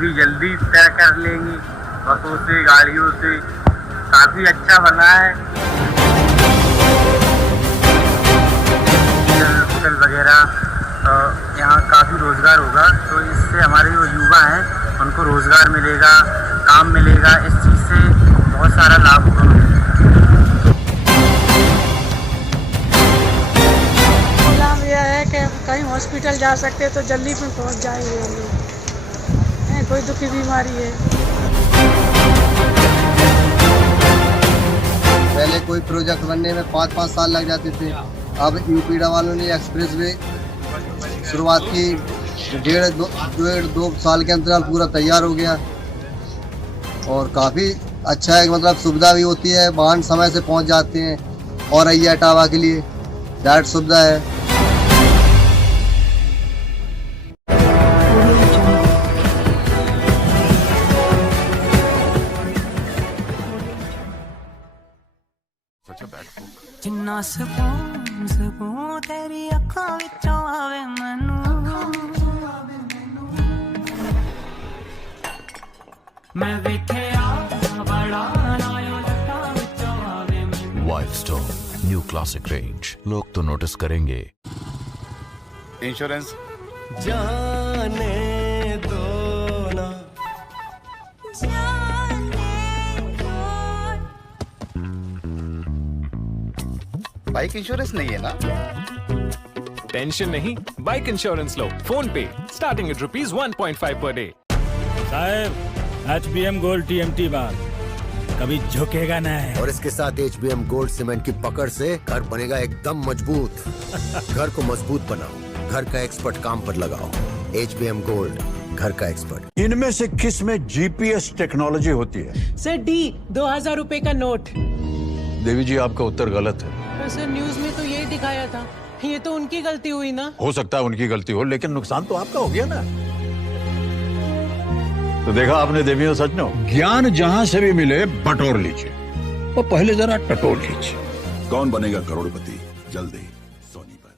भी जल्दी तय कर लेंगी। बसों से, गाड़ियों से काफ़ी अच्छा बना है। होटल वगैरह यहाँ काफ़ी रोज़गार होगा, तो इससे हमारे जो युवा हैं उनको रोज़गार मिलेगा, काम मिलेगा। इस चीज़ से बहुत सारा लाभ होगा। लाभ यह है कि कहीं हॉस्पिटल जा सकते हैं तो जल्दी में पहुंच जाएंगे हम लोग। कोई दुखी बीमारी है, पहले कोई प्रोजेक्ट बनने में 5-5 साल लग जाते थे। अब यूपीडा वालों ने एक्सप्रेस वे शुरुआत की, 1.5-2 साल के अंतराल पूरा तैयार हो गया और काफ़ी अच्छा है। मतलब सुविधा भी होती है, वाहन समय से पहुंच जाते हैं और अय्या इटावा के लिए डायरेक्ट सुविधा है। जिन्ना सकून तेरी अखां विचों आवे मैनू, मैं वेखिया बड़ा नायो लटां विचों आवे मैनू। Wild stone new classic range, लोग तो नोटिस करेंगे। इंश्योरेंस जाने दो ना, बाइक इंश्योरेंस नहीं है ना? टेंशन नहीं, बाइक इंश्योरेंस लो फोन पे, स्टार्टिंग एट ₹1.5 पर डे। साहब HBM गोल्ड TMT बार कभी झुकेगा नहीं। और इसके साथ HBM गोल्ड सीमेंट की पकड़ से घर बनेगा एकदम मजबूत। घर को मजबूत बनाओ, घर का एक्सपर्ट काम पर लगाओ। HBM गोल्ड, घर का एक्सपर्ट। इनमें से किस में GPS टेक्नोलॉजी होती है? सर डी 2000 रुपए का नोट। देवी जी, आपका उत्तर गलत है। सर न्यूज में तो यही दिखाया था, ये तो उनकी गलती हुई ना। हो सकता है उनकी गलती हो, लेकिन नुकसान तो आपका हो गया ना। तो देखा आपने देवियों सजनों, ज्ञान जहां से भी मिले बटोर लीजिए और पहले जरा टटोर लीजिए। कौन बनेगा करोड़पति, जल्दी सोनी पर।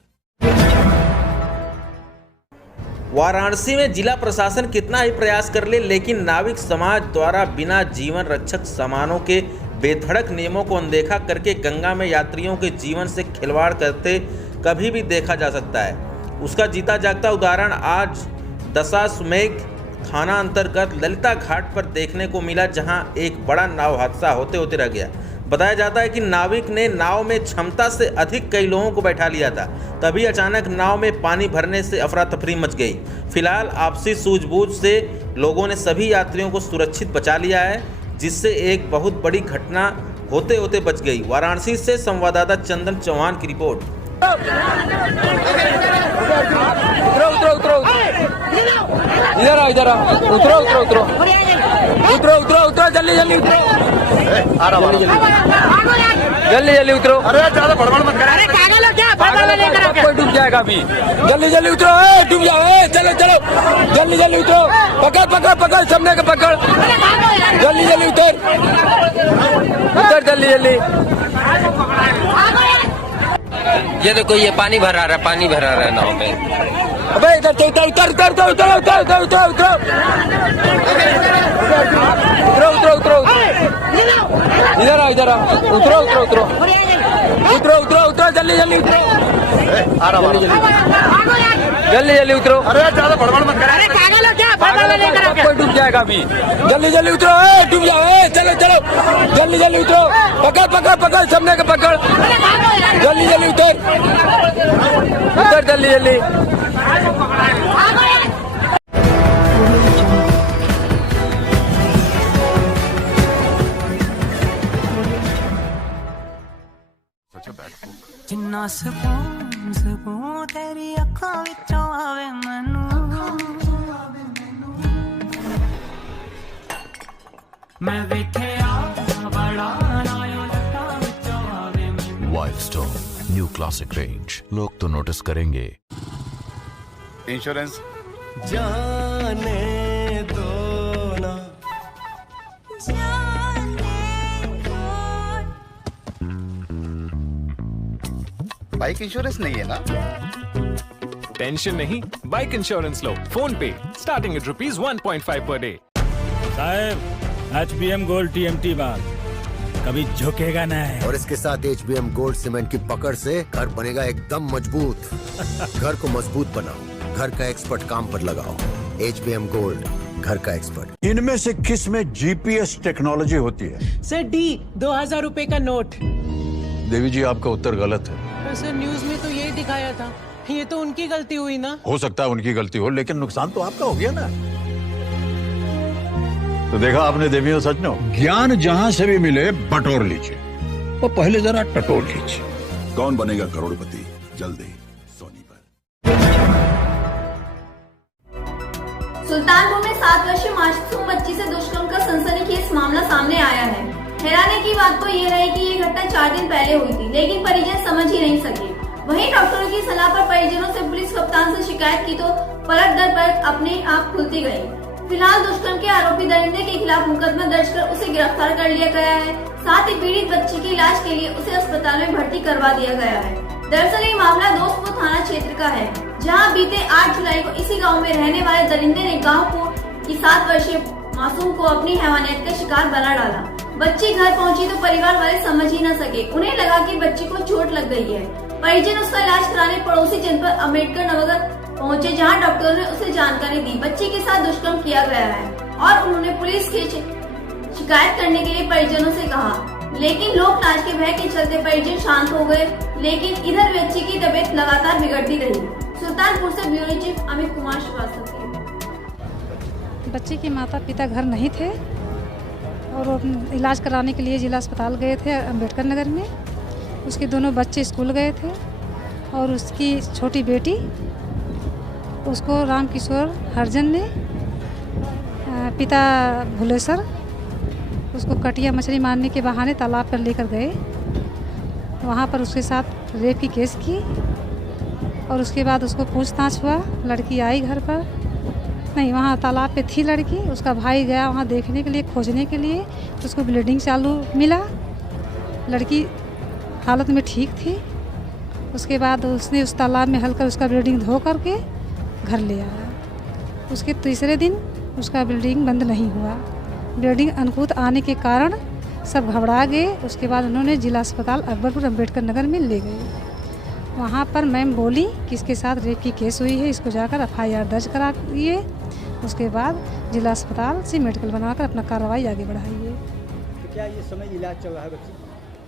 वाराणसी में जिला प्रशासन कितना ही प्रयास कर ले, लेकिन नाविक समाज द्वारा बिना जीवन रक्षक सामानों के बेधड़क नियमों को अनदेखा करके गंगा में यात्रियों के जीवन से खिलवाड़ करते कभी भी देखा जा सकता है। उसका जीता जागता उदाहरण आज दशाश्वमेध थाना अंतर्गत ललिता घाट पर देखने को मिला, जहां एक बड़ा नाव हादसा होते होते रह गया। बताया जाता है कि नाविक ने नाव में क्षमता से अधिक कई लोगों को बैठा लिया था, तभी अचानक नाव में पानी भरने से अफरा तफरी मच गई। फिलहाल आपसी सूझबूझ से लोगों ने सभी यात्रियों को सुरक्षित बचा लिया है, जिससे एक बहुत बड़ी घटना होते होते बच गई। वाराणसी से संवाददाता चंदन चौहान की रिपोर्ट। उतरो उतरो उतरो, इधर आओ, इधर आओ, उतरो उतरो उतरो उतरो उतरो उतरो, जल्दी जल्दी उतरो, जल्दी जल्दी उतरो। अरे ज्यादा बड़बड़ मत कर। अरे पागल हो क्या, कोई डूब जाएगा अभी। जल्दी जल्दी उतरो, डूब जाओ, चलो चलो, जल्दी जल्दी उतरो, पकड़ पकड़ पकड़, सबने का पकड़, जल्दी जल्दी उतर उतर, जल्दी जल्दी। ये देखो, ये पानी भरा रहा है, पानी भरा रहा है नाव में। अबे इधर से उतर उतर उतर उतर उतर उतर उतर उतर उतरो उतरो उतरो, इधर आओ, इधर आओ, उतरो उतरो उतरो उतरो उतरो उतरो, जल्दी जल्दी उतरो, जल्दी जल्दी उतरो। अरे ज्यादा बड़बड़ मत कर। अरे पागल हो क्या, कोई डूब जाएगा अभी। जल्दी जल्दी उतरो, डूब जाओ, चलो चलो, जल्दी जल्दी उतरो, पकड़ पकड़ पकड़, सबने का पकड़, जल्दी जल्दी उतर उतर, जल्दी जल्दी। जिन्ना सकून तेरी अखां विचों आवे मैनू, मैं वेखिया बड़ा नायो लटां विचों आवे मैनू। Wild stone new classic range, लोग तो नोटिस करेंगे। इंश्योरेंस जाने दो ना, बाइक इंश्योरेंस नहीं है ना? टेंशन नहीं, बाइक इंश्योरेंस लो फोन पे स्टार्टिंग एट ₹1.5 पर डे। साहब HBM गोल्ड TMT बार कभी झुकेगा नहीं। और इसके साथ HBM गोल्ड सीमेंट की पकड़ से घर बनेगा एकदम मजबूत। घर को मजबूत बनाओ, घर का एक्सपर्ट काम पर लगाओ। HBM गोल्ड, घर का एक्सपर्ट। इनमें से किस में GPS टेक्नोलॉजी होती है? सर D 2000 रुपए का नोट। देवी जी, आपका उत्तर गलत है। सर न्यूज में तो यही दिखाया था, ये तो उनकी गलती हुई ना। हो सकता है उनकी गलती हो, लेकिन नुकसान तो आपका हो गया ना। तो देखा आपने देवियों सज्जनों, ज्ञान जहां से भी मिले बटोर लीजिए, और पहले जरा टटोर लीजिए। कौन बनेगा करोड़पति, जल्दी सोनी पर। सुल्तानपुर में 7 वर्षीय मासूम बच्ची से दुष्कर्म का सनसनीखेज मामला सामने आया है। हैरानी की बात तो ये है कि ये घटना 4 दिन पहले हुई थी, लेकिन परिजन समझ ही नहीं सके। वहीं डॉक्टरों की सलाह पर परिजनों से पुलिस कप्तान से शिकायत की तो परत दर परत अपने आप खुलती गई। फिलहाल दुष्कर्म के आरोपी दरिंदे के खिलाफ मुकदमा दर्ज कर उसे गिरफ्तार कर लिया गया है। साथ ही पीड़ित बच्ची के इलाज के लिए उसे अस्पताल में भर्ती करवा दिया गया है। दरअसल ये मामला दोस्तपुर थाना क्षेत्र का है, जहां बीते 8 जुलाई को इसी गांव में रहने वाले दरिंदे ने गांव की 7 वर्षीय मासूम को अपनी हैवानियत का शिकार बना डाला। बच्ची घर पहुंची तो परिवार वाले समझ ही न सके। उन्हें लगा कि बच्ची को चोट लग गई है। परिजन उसका इलाज कराने पड़ोसी जनपद अम्बेडकर नगर पहुंचे, जहां डॉक्टरों ने उसे जानकारी दी बच्ची के साथ दुष्कर्म किया गया है और उन्होंने पुलिस की शिकायत करने के लिए परिजनों से कहा, लेकिन लोक लाज के भय के चलते परिजन शांत हो गए। लेकिन इधर बच्ची की तबीयत लगातार बिगड़ती रही। सुल्तानपुर से ब्यूरो चीफ अमित कुमार श्रीवास्तव। बच्चे के माता पिता घर नहीं थे और वो इलाज कराने के लिए जिला अस्पताल गए थे अम्बेडकर नगर में। उसके दोनों बच्चे स्कूल गए थे और उसकी छोटी बेटी उसको रामकिशोर हरिजन ने पिता भुलेसर उसको कटिया मछली मारने के बहाने तालाब पर लेकर गए। वहाँ पर उसके साथ रेप की केस की और उसके बाद उसको पूछताछ हुआ। लड़की आई घर पर, नहीं वहाँ तालाब पे थी लड़की। उसका भाई गया वहाँ देखने के लिए, खोजने के लिए, तो उसको ब्लीडिंग चालू मिला। लड़की हालत में ठीक थी। उसके बाद उसने उस तालाब में हलकर उसका ब्लीडिंग धो करके घर ले आया। उसके तीसरे दिन उसका ब्लीडिंग बंद नहीं हुआ। ब्लीडिंग अनुकूत आने के कारण सब घबरा गए। उसके बाद उन्होंने जिला अस्पताल अकबरपुर अम्बेडकर नगर में ले गए। वहाँ पर मैम बोली कि इसके साथ रेप की केस हुई है, इसको जाकर FIR दर्ज कराइए। उसके बाद जिला अस्पताल से मेडिकल बनाकर अपना कार्रवाई आगे बढ़ाइए। तो क्या ये समय इलाज चल रहा है बच्ची?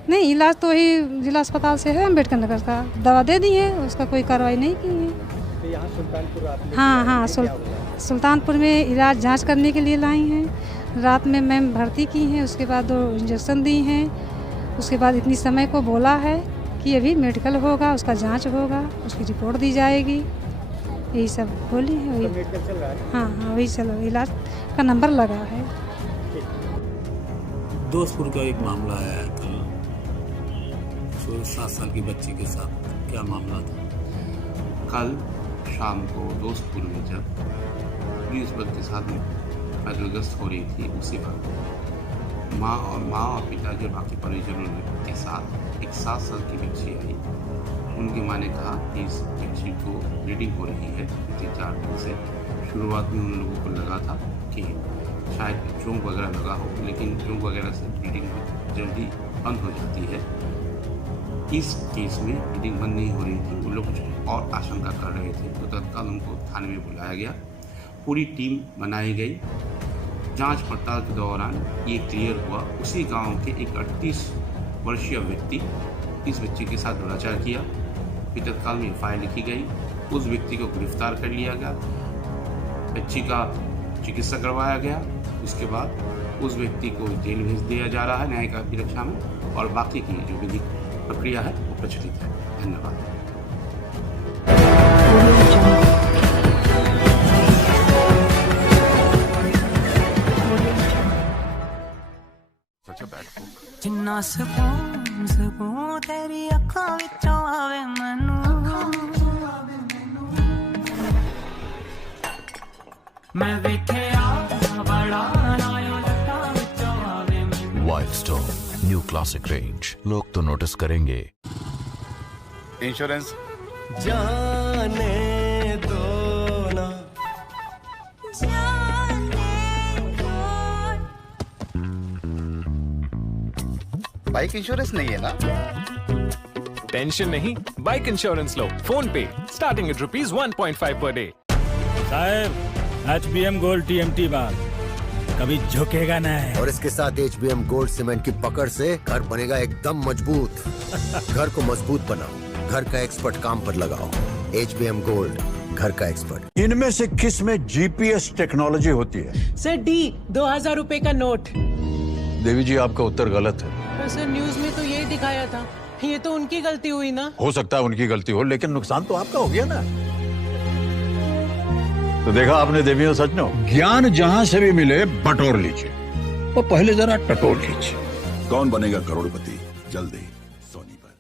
नहीं, इलाज तो वही जिला अस्पताल से है अम्बेडकर नगर का। दवा दे दी है, उसका कोई कार्रवाई नहीं की है। तो यहाँ सुल्तानपुर आप हाँ, सुल्तानपुर में इलाज जांच करने के लिए लाई हैं। रात में मैम भर्ती की हैं, उसके बाद 2 इंजेक्शन दी हैं। उसके बाद इतनी समय को बोला है कि अभी मेडिकल होगा, उसका जांच होगा, उसकी रिपोर्ट दी जाएगी। यही सब बोली है। वही मेडिकल चल रहा है? हाँ, वही चल रहा है। इलाज का नंबर लगा है। दोस्तपुर का एक मामला आया है कल, 7 साल की बच्ची के साथ, क्या मामला था? कल शाम को दोस्तपुर में जब पुलिस बल के साथ पैदल गश्त हो रही थी, उसी वक्त माँ और पिता के बाकी परिजनों के साथ एक 7 साल की बच्ची आई। उनकी माँ ने कहा कि इस बच्ची को ब्लीडिंग हो रही है 3-4 दिन से। शुरुआत में उन लोगों को लगा था कि शायद चोंक वगैरह लगा हो, लेकिन चोंक वगैरह से ब्लीडिंग जल्दी बंद हो जाती है। इस केस में ब्लीडिंग बंद नहीं हो रही थी, वो लोग कुछ और आशंका कर रहे थे, तो तत्काल उनको थाने में बुलाया गया। पूरी टीम बनाई गई। जांच पड़ताल के दौरान ये क्लियर हुआ, उसी गांव के एक 38 वर्षीय व्यक्ति इस बच्ची के साथ दुराचार किया। फिर तत्काल में FIR लिखी गई, उस व्यक्ति को गिरफ्तार कर लिया गया, बच्ची का चिकित्सा करवाया गया। उसके बाद उस व्यक्ति को जेल भेज दिया जा रहा है न्यायिक अभिरक्षा में, और बाकी की जो विधिक प्रक्रिया है वो प्रचलित है। धन्यवाद। जिन्ना सकून तेरी अखां विचों आवे मैनू, मैं वेखिया बड़ा नायो लटां विचों आवे मैनू। Wild stone new classic range, लोग तो नोटिस करेंगे। इंश्योरेंस जाने बाइक इंश्योरेंस नहीं है ना? टेंशन नहीं, बाइक इंश्योरेंस लो फोन पे स्टार्टिंग एट ₹1.5 पर डे। साहब HBM गोल्ड TMT बार कभी झुकेगा नहीं। और इसके साथ HBM गोल्ड सीमेंट की पकड़ से घर बनेगा एकदम मजबूत। घर को मजबूत बनाओ, घर का एक्सपर्ट काम पर लगाओ। HBM गोल्ड, घर का एक्सपर्ट। इनमें से किस में GPS टेक्नोलॉजी होती है? सर D 2000 रुपए का नोट। देवी जी, आपका उत्तर गलत है। पर सर न्यूज में तो यही दिखाया था। ये तो उनकी गलती हुई ना। हो सकता है उनकी गलती हो, लेकिन नुकसान तो आपका हो गया ना। तो देखा आपने देवियों सज्जनों, ज्ञान जहां से भी मिले बटोर लीजिए, वो पहले जरा टटोल लीजिए। कौन बनेगा करोड़पति, जल्दी सोनी पर।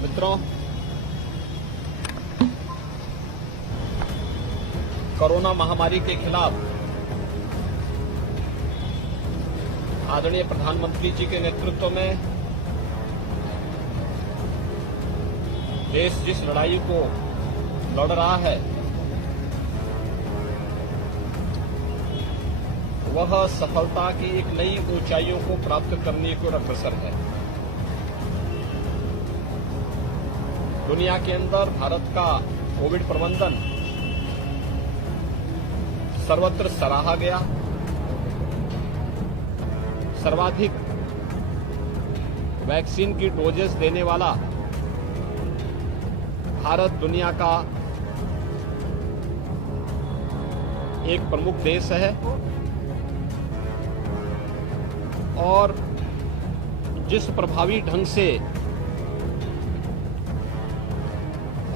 मित्रों, कोरोना महामारी के खिलाफ आदरणीय प्रधानमंत्री जी के नेतृत्व में देश जिस लड़ाई को लड़ रहा है वह सफलता की एक नई ऊंचाइयों को प्राप्त करने को अग्रसर है। दुनिया के अंदर भारत का कोविड प्रबंधन सर्वत्र सराहा गया। सर्वाधिक वैक्सीन की डोजेस देने वाला भारत दुनिया का एक प्रमुख देश है और जिस प्रभावी ढंग से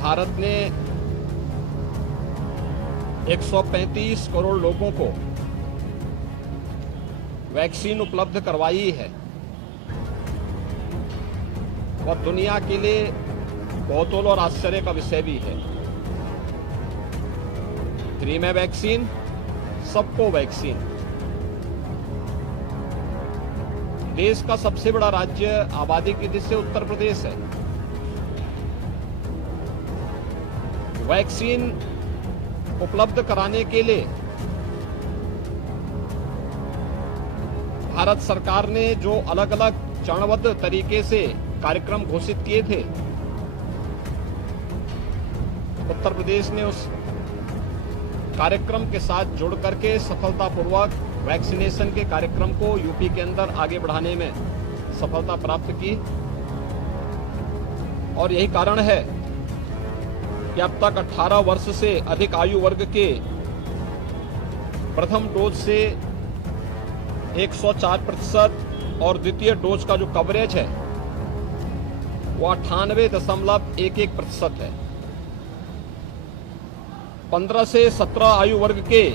भारत ने 135 करोड़ लोगों को वैक्सीन उपलब्ध करवाई है वह दुनिया के लिए कौतूहल और आश्चर्य का विषय भी है। फ्री में वैक्सीन, सबको वैक्सीन। देश का सबसे बड़ा राज्य आबादी की दृष्टि से उत्तर प्रदेश है। वैक्सीन उपलब्ध कराने के लिए भारत सरकार ने जो अलग अलग चरणबद्ध तरीके से कार्यक्रम घोषित किए थे, उत्तर प्रदेश ने उस कार्यक्रम के साथ जुड़ करके सफलतापूर्वक वैक्सीनेशन के कार्यक्रम को यूपी के अंदर आगे बढ़ाने में सफलता प्राप्त की और यही कारण है कि अब तक 18 वर्ष से अधिक आयु वर्ग के प्रथम डोज से 104% और द्वितीय डोज का जो कवरेज है वो 98.11% है। 15 से 17 आयु वर्ग के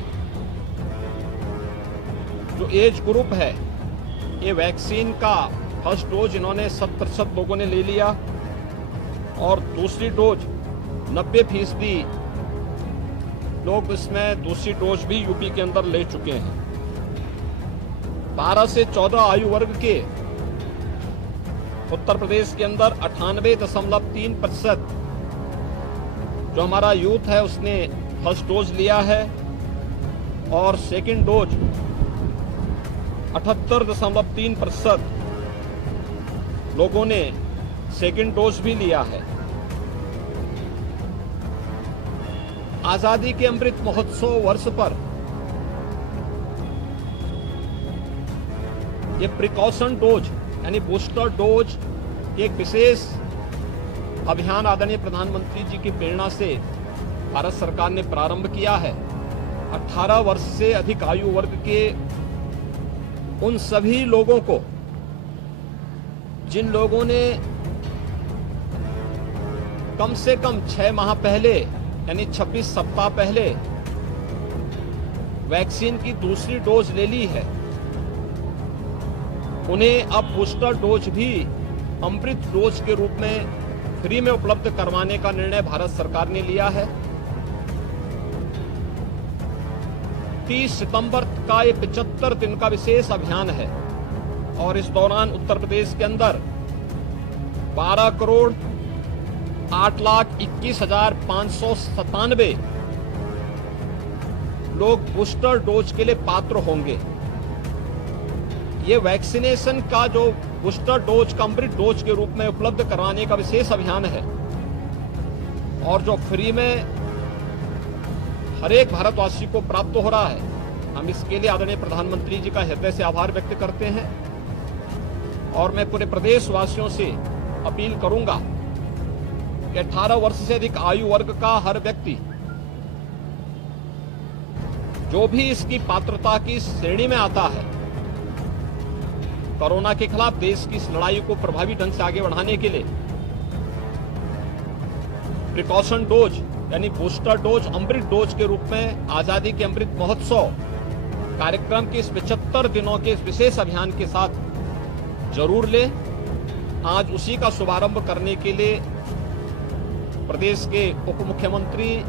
जो एज ग्रुप है, ये वैक्सीन का फर्स्ट डोज इन्होंने 100% लोगों ने ले लिया और दूसरी डोज 90% लोग इसमें दूसरी डोज भी यूपी के अंदर ले चुके हैं। 12 से 14 आयु वर्ग के उत्तर प्रदेश के अंदर 98.3% जो हमारा यूथ है उसने फर्स्ट डोज लिया है और सेकंड डोज 78.3% लोगों ने सेकंड डोज भी लिया है। आजादी के अमृत महोत्सव वर्ष पर ये प्रिकॉशन डोज यानी बूस्टर डोज एक विशेष अभियान आदरणीय प्रधानमंत्री जी की प्रेरणा से भारत सरकार ने प्रारंभ किया है। 18 वर्ष से अधिक आयु वर्ग के उन सभी लोगों को जिन लोगों ने कम से कम 6 माह पहले यानी 26 सप्ताह पहले वैक्सीन की दूसरी डोज ले ली है, उन्हें अब बूस्टर डोज भी अमृत डोज के रूप में फ्री में उपलब्ध करवाने का निर्णय भारत सरकार ने लिया है। 30 सितंबर का ये 75 दिन का विशेष अभियान है और इस दौरान उत्तर प्रदेश के अंदर 12,08,21,597 लोग बूस्टर डोज के लिए पात्र होंगे। ये वैक्सीनेशन का जो बूस्टर डोज का अमृत डोज के रूप में उपलब्ध कराने का विशेष अभियान है और जो फ्री में हर एक भारतवासी को प्राप्त हो रहा है, हम इसके लिए आदरणीय प्रधानमंत्री जी का हृदय से आभार व्यक्त करते हैं और मैं पूरे प्रदेश वासियों से अपील करूंगा कि 18 वर्ष से अधिक आयु वर्ग का हर व्यक्ति जो भी इसकी पात्रता की श्रेणी में आता है, कोरोना के खिलाफ देश की इस लड़ाई को प्रभावी ढंग से आगे बढ़ाने के लिए प्रिकॉशन डोज यानी बूस्टर डोज अमृत डोज के रूप में आजादी के अमृत महोत्सव कार्यक्रम के इस 75 दिनों के इस विशेष अभियान के साथ जरूर ले। आज उसी का शुभारंभ करने के लिए प्रदेश के उप मुख्यमंत्री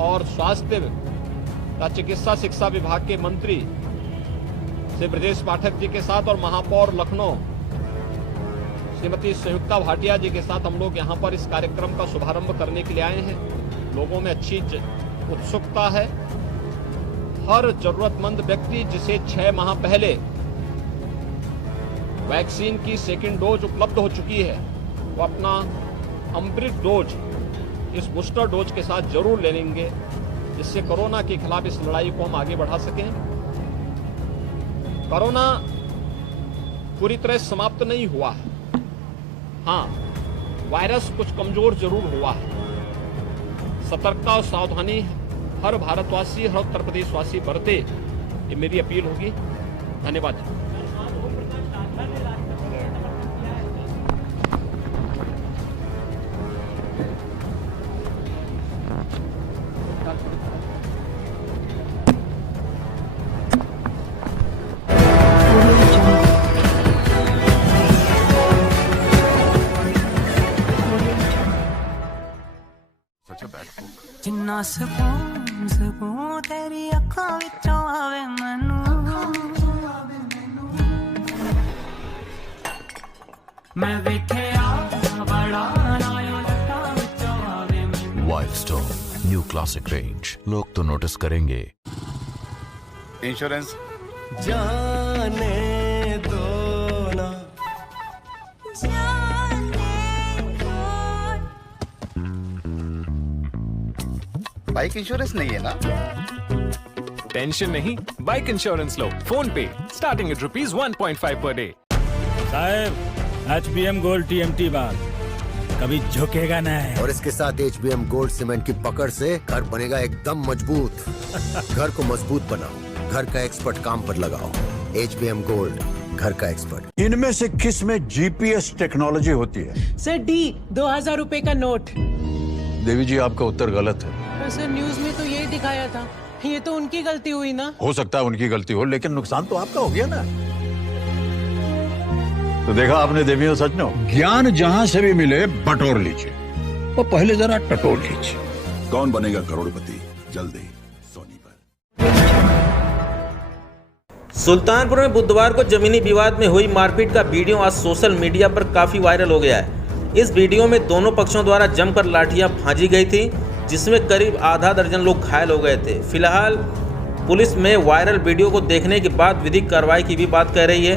और स्वास्थ्य तथा चिकित्सा शिक्षा विभाग के मंत्री श्री ब्रजेश पाठक जी के साथ और महापौर लखनऊ श्रीमती संयुक्ता भाटिया जी के साथ हम लोग यहाँ पर इस कार्यक्रम का शुभारंभ करने के लिए आए हैं। लोगों में अच्छी उत्सुकता है। हर जरूरतमंद व्यक्ति जिसे 6 माह पहले वैक्सीन की सेकंड डोज उपलब्ध हो चुकी है, वो अपना अमृत डोज इस बूस्टर डोज के साथ जरूर ले लेंगे, जिससे कोरोना के खिलाफ इस लड़ाई को हम आगे बढ़ा सकें। कोरोना पूरी तरह समाप्त नहीं हुआ है। हाँ, वायरस कुछ कमजोर जरूर हुआ है। सतर्कता और सावधानी हर भारतवासी, हर उत्तर प्रदेशवासी बरते, ये मेरी अपील होगी। धन्यवाद। जिन्ना सकून सकून तेरी अखों विचों आवे मैनू, मैं वेखिया बड़ा नायो लट्टां विचों आवे मैनू। वाइल्डस्टोन न्यू क्लासिक रेंज, लोग तो नोटिस करेंगे। इंश्योरेंस जाने दो ना, बाइक इंश्योरेंस नहीं है ना? टेंशन नहीं, बाइक इंश्योरेंस लो फोन पे, स्टार्टिंग एट ₹1.5 पर डे। साहब HBM गोल्ड TMT बार कभी झुकेगा नहीं। और इसके साथ HBM गोल्ड सीमेंट की पकड़ से घर बनेगा एकदम मजबूत। घर को मजबूत बनाओ, घर का एक्सपर्ट काम पर लगाओ। HBM गोल्ड, घर का एक्सपर्ट। इनमें से किस में GPS टेक्नोलॉजी होती है? सर D 2000 रुपए का नोट। देवी जी, आपका उत्तर गलत है। पर सर न्यूज में तो यही दिखाया था, ये तो उनकी गलती हुई ना। हो सकता है उनकी गलती हो, लेकिन नुकसान तो आपका हो गया ना। तो देखा आपने देवियों सज्जनों, ज्ञान जहां से भी मिले बटोर लीजिए, और पहले जरा टटोर लीजिए। कौन बनेगा करोड़पति, जल्दी सोनी पर। सुल्तानपुर में बुधवार को जमीनी विवाद में हुई मारपीट का वीडियो आज सोशल मीडिया पर काफी वायरल हो गया है। इस वीडियो में दोनों पक्षों द्वारा जमकर लाठियां भांजी गई थी, जिसमें करीब आधा दर्जन लोग घायल हो गए थे। फिलहाल पुलिस में वायरल वीडियो को देखने के बाद विधिक कार्रवाई की भी बात कह रही है।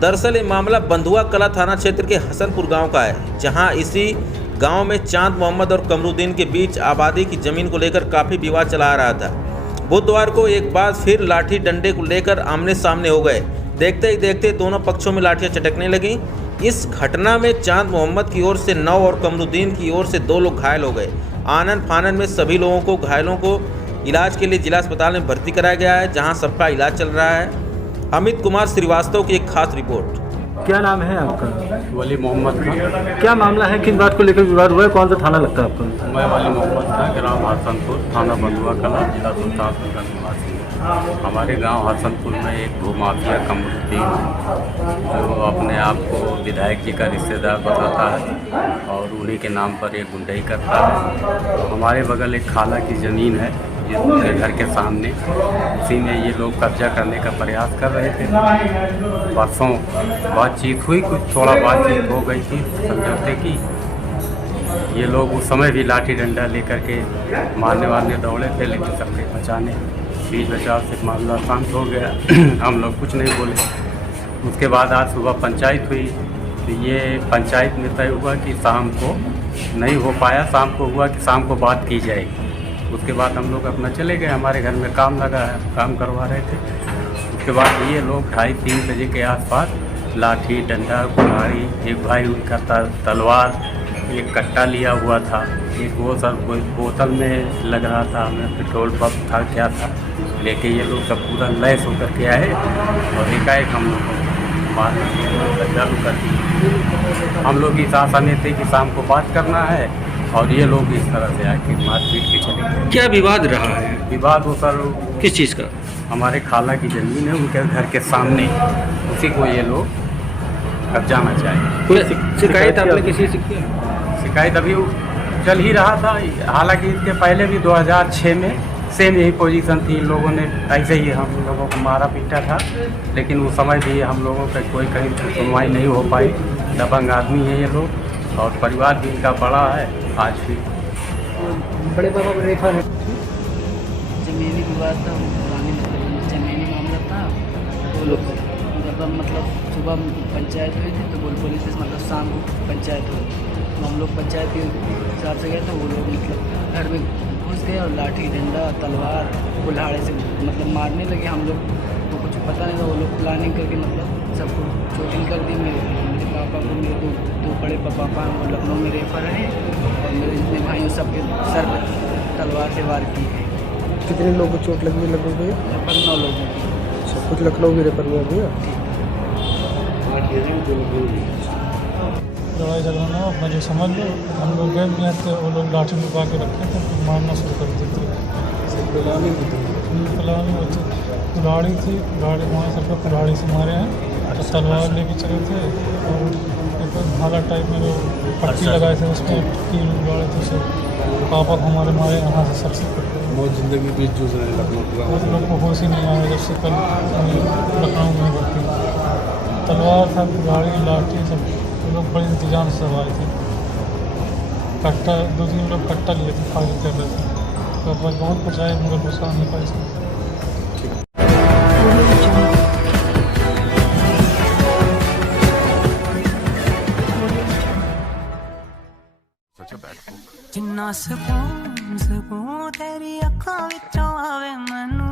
दरअसल ये मामला बंधुआ कला थाना क्षेत्र के हसनपुर गांव का है, जहां इसी गांव में चांद मोहम्मद और कमरुद्दीन के बीच आबादी की जमीन को लेकर काफ़ी विवाद चला आ रहा था। बुधवार को एक बार फिर लाठी डंडे को लेकर आमने सामने हो गए। देखते ही देखते दोनों पक्षों में लाठियां चटकने लगीं। इस घटना में चांद मोहम्मद की ओर से 9 और कमरुद्दीन की ओर से 2 लोग घायल हो गए। आनन फानन में सभी लोगों को, घायलों को इलाज के लिए जिला अस्पताल में भर्ती कराया गया है, जहां सबका इलाज चल रहा है। अमित कुमार श्रीवास्तव की एक खास रिपोर्ट। क्या नाम है आपका? वली मोहम्मद खान। क्या मामला है, किन बात को लेकर विवाद हुआ है, कौन सा थाना लगता है आपका? मैं वली मोहम्मद खान, ग्राम हसनपुर, थाना बंधुआ कला, जिला सुल्तानपुर का निवासी हूँ। हमारे गांव हसनपुर में एक भूमाफिया कमरुद्दीन जो अपने आप को विधायक जी का रिश्तेदार बताता है और उन्हीं के नाम पर एक गुंडई करता है। तो हमारे बगल एक खाला की ज़मीन है जिसके घर के सामने, उसी में ये लोग कब्जा करने का प्रयास कर रहे थे। परसों बातचीत हुई, कुछ थोड़ा बातचीत हो गई थी समझौते की। ये लोग उस समय भी लाठी डंडा लेकर के मारने दौड़े थे, लेकिन सबके बचाने बीच बचाव से मामला शांत हो गया। हम लोग कुछ नहीं बोले। उसके बाद आज सुबह पंचायत हुई, तो ये पंचायत में तय हुआ कि शाम को नहीं हो पाया, शाम को हुआ कि शाम को बात की जाएगी। उसके बाद हम लोग अपना चले गए, हमारे घर में काम लगा है, काम करवा रहे थे। उसके बाद ये लोग 2:30-3 बजे के आसपास लाठी डंडा कुल्हाड़ी, एक भाई उनका तलवार, एक कट्टा लिया हुआ था, एक वो सर बोतल में लग रहा था, हमें पेट्रोल पंप था क्या था, लेके ये लोग सब पूरा लैस होकर के आए और एकाएक हम लोग को मारना चालू कर दिए। हम लोग इस आशा में थे कि शाम को बात करना है और ये लोग इस तरह से आके मारपीट के चले गए। क्या विवाद रहा है? विवाद वो सर किस चीज़ का? हमारे खाला की ज़मीन है, उनके घर के सामने, उसी को ये लोग कब्जाना चाहिए। शिकायत आपने किसी से की? शिकायत अभी चल ही रहा था। हालांकि इसके पहले भी 2006 में सेम यही पोजीशन थी, इन लोगों ने ऐसे ही हम लोगों को मारा पीटा था, लेकिन उस समय भी हम लोगों का कोई कहीं सुनवाई नहीं हो पाई। दबंग आदमी है ये लोग और परिवार भी इनका बड़ा है। आज भी बड़े बाबा को रेफर है। जमीनी विवाद था, जमीनी मामला था। वो लोग मतलब सुबह पंचायत हुई थी, तो पुलिस से मतलब शाम को पंचायत हुई, तो हम लोग पंचायत के हिसाब से गए, तो वो लोग मतलब घर में घुस गए और लाठी डंडा तलवार कुल्हाड़े से मतलब मारने लगे। हम लोग को कुछ पता नहीं था, वो लोग प्लानिंग करके मतलब सबको चोटिल कर दी। मेरे पापा को, मेरे दो बड़े पापा हैं, वो लखनऊ में रेफर हैं, और मेरे जितने भाइयों सबके सर पर तलवार से वार की है। कितने लोगों को चोट लगी लगभग? लगभग 9 लोगों की। अच्छा, कुछ लखनऊ भी रेफर हुआ भैया? लड़ाई झगड़ा ना अपना जो समझ लो, हम लोग गए नहीं थे, वो लोग लाठी लुका के रखे थे, फिर मारना शुरू कर देते। गुलामी होती फलानी होती कुल्हाड़ी थी, कुल्हाड़ी वहाँ सब लोग कुल्हाड़ी से मारे हैं, तो तलवार लेके चले थे और एक भाला टाइप में जो पट्टी लगाए थे उसमें कील उगाड़े थे, उसे पापा को हमारे मारे यहाँ से सबसे बहुत जिंदगी बीच जूझ रहे हैं लखनऊ। बहुत लोग को होश ही नहीं आया जब से कल लखनऊ में भर्ती। तलवार था, कुल्हाड़ी, लाठी सब लोग बड़े इंतजाम से सब आए थे। कट्टा 2-3 लोग कट्टा लिए थे, फायरिंग कर रहे थे, तो बस बहुत कुछ आए मगर घुसा नहीं पाए इसमें। जिन्ना सकून सकून तेरी अखां विचों आवे मैनू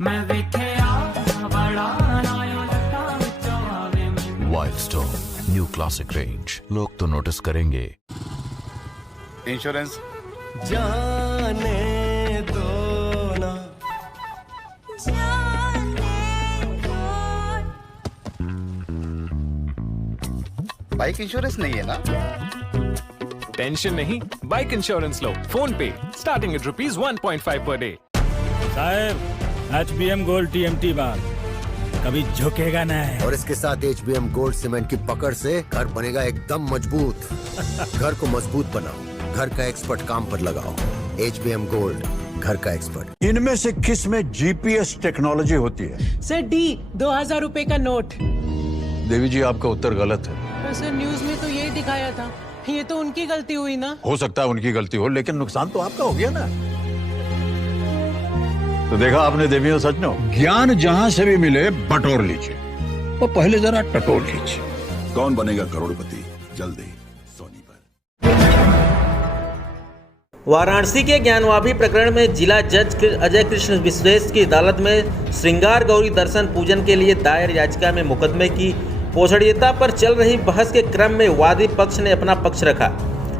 मैं वेखिया बड़ा नायों लटां विचों आवे मैनू। Wild stone new classic range, लोग तो नोटिस करेंगे। इंश्योरेंस जाने दो ना बाइक इंश्योरेंस नहीं है ना? टेंशन नहीं, बाइक इंश्योरेंस लो फोन पे, स्टार्टिंग एट ₹1.5 पर डे। साहब, HBM गोल्ड TMT बार कभी झुकेगा नहीं। और इसके साथ HBM गोल्ड सीमेंट की पकड़ से घर बनेगा एकदम मजबूत। घर को मजबूत बनाओ, घर का एक्सपर्ट काम पर लगाओ। HBM गोल्ड, घर का एक्सपर्ट। इनमें से किस में GPS टेक्नोलॉजी होती है? सर D 2000 रुपए का नोट। देवी जी, आपका उत्तर गलत है। सर न्यूज में तो यही दिखाया था, ये तो उनकी गलती हुई ना। हो सकता है उनकी गलती हो, लेकिन नुकसान तो आपका हो गया ना। तो देखा आपने देवियों सज्जनों, ज्ञान जहां से भी मिले बटोर लीजिए, और पहले जरा टटोल लीजिए। कौन बनेगा करोड़पति, जल्दी सोनी पर। वाराणसी के ज्ञानवापी प्रकरण में जिला जज अजय कृष्ण विश्वेश की अदालत में श्रृंगार गौरी दर्शन पूजन के लिए दायर याचिका में मुकदमे की पोषणीयता पर चल रही बहस के क्रम में वादी पक्ष ने अपना पक्ष रखा।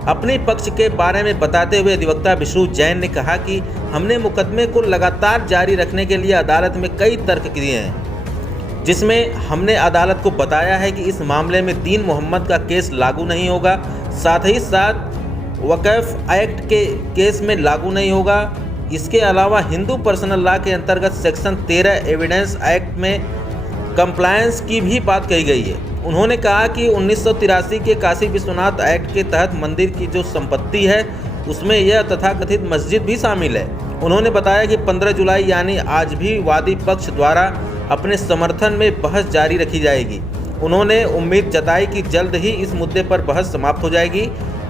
अपने पक्ष के बारे में बताते हुए अधिवक्ता विष्णु जैन ने कहा कि हमने मुकदमे को लगातार जारी रखने के लिए अदालत में कई तर्क दिए हैं, जिसमें हमने अदालत को बताया है कि इस मामले में दीन मोहम्मद का केस लागू नहीं होगा, साथ ही साथ वक्फ एक्ट के केस में लागू नहीं होगा। इसके अलावा हिंदू पर्सनल लॉ के अंतर्गत सेक्शन 13 एविडेंस एक्ट में कंप्लायंस की भी बात कही गई है। उन्होंने कहा कि 1983 के काशी विश्वनाथ एक्ट के तहत मंदिर की जो संपत्ति है उसमें यह तथाकथित मस्जिद भी शामिल है। उन्होंने बताया कि 15 जुलाई यानी आज भी वादी पक्ष द्वारा अपने समर्थन में बहस जारी रखी जाएगी। उन्होंने उम्मीद जताई कि जल्द ही इस मुद्दे पर बहस समाप्त हो जाएगी।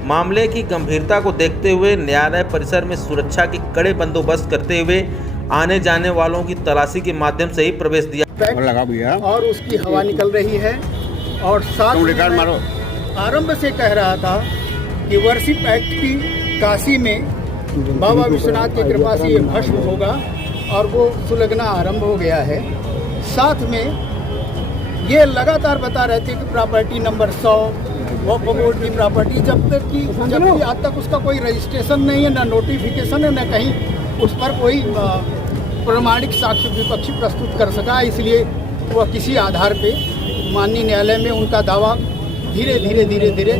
मामले की गंभीरता को देखते हुए न्यायालय परिसर में सुरक्षा की कड़े बंदोबस्त करते हुए आने जाने वालों की तलाशी के माध्यम से ही प्रवेश दिया लगा भैया, और उसकी हवा निकल रही है। और साथ में आरंभ से कह रहा था कि वर्शिप एक्ट की काशी में बाबा विश्वनाथ की कृपा से ये भस्म होगा, और वो सुलगना आरंभ हो गया है। साथ में ये लगातार बता रहे थे कि प्रॉपर्टी नंबर 100 वक्फ बोर्ड की प्रॉपर्टी, जबकि आज तक उसका कोई रजिस्ट्रेशन नहीं है, ना नोटिफिकेशन है, न कहीं उस पर कोई प्रमाणिक साक्ष्य विपक्षी प्रस्तुत कर सका। इसलिए वह किसी आधार पे माननीय न्यायालय में उनका दावा धीरे धीरे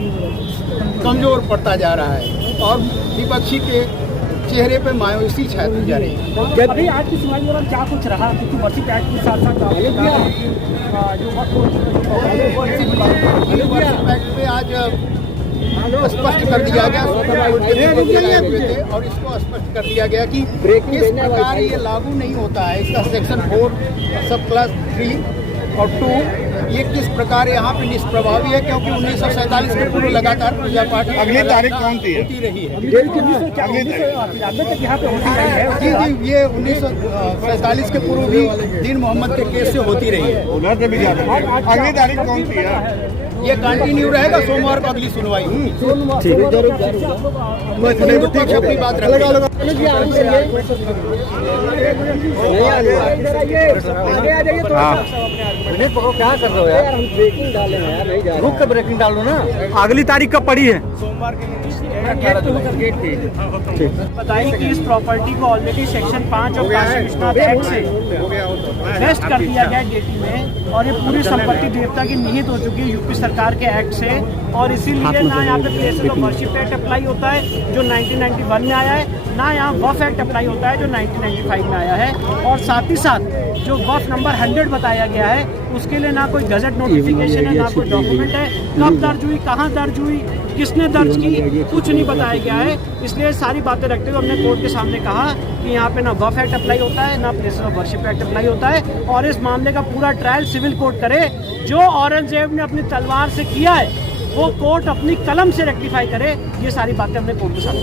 कमजोर पड़ता जा रहा है, और विपक्षी के चेहरे पे मायूसी छाई जा रही है। जब भी आज की सुनवाई के दौरान क्या कुछ रहा, क्योंकि वर्शिप एक्ट के साथ साथ एक्ट पे आज स्पष्ट कर दिया गया, और इसको स्पष्ट कर दिया गया कि किस प्रकार ये लागू नहीं होता है। इसका सेक्शन 4 सब क्लास 3 और 2 ये किस प्रकार यहाँ पे निष्प्रभावी है, क्योंकि 1947 के पूर्व लगातार पूजा पाठ अगली तारीख कौन सी होती रही है। जी, ये 1947 के पूर्व भी दीन मोहम्मद के केस से होती रही है। अगली तारीख कौन सी है? ये कंटिन्यू रहेगा, सोमवार को अगली सुनवाई। अपनी बात क्या कर रहे हो यार? हम ब्रेकिंग डाले हैं यार, नहीं जा रहे। रुक के ब्रेकिंग डाल लो ना। अगली तारीख कब पड़ी है? सोमवार के गेट थी। बताइए कि इस प्रॉपर्टी को ऑलरेडी सेक्शन 5 और काशी विश्वनाथ एक्ट से वेस्ट कर दिया गया जेटी में, और ये पूरी संपत्ति देवता की निहित हो चुकी है यूपी सरकार के एक्ट से। और इसीलिए ना यहाँ पे places of worship act apply होता है जो 1991 में आया है, ना यहाँ वफ एक्ट अप्लाई होता है जो 1995 में आया है। और साथ ही साथ जो वफ नंबर 100 बताया गया है उसके लिए ना कोई गजट नोटिफिकेशन है, ना कोई डॉक्यूमेंट है, कब दर्ज हुई, कहाँ दर्ज हुई, किसने दर्ज की, कुछ नहीं बताया गया है। इसलिए सारी बातें रखते हुए हमने कोर्ट के सामने कहा कि यहाँ पे ना वफ एक्ट अप्लाई होता है, ना places of worship act apply होता है, और इस मामले का पूरा ट्रायल सिविल कोर्ट करे। जो औरंगजेब ने अपनी तलवार से किया है वो कोर्ट अपनी कलम से रेक्टिफाई करे। ये सारी बातें हमने कोर्ट के सामने।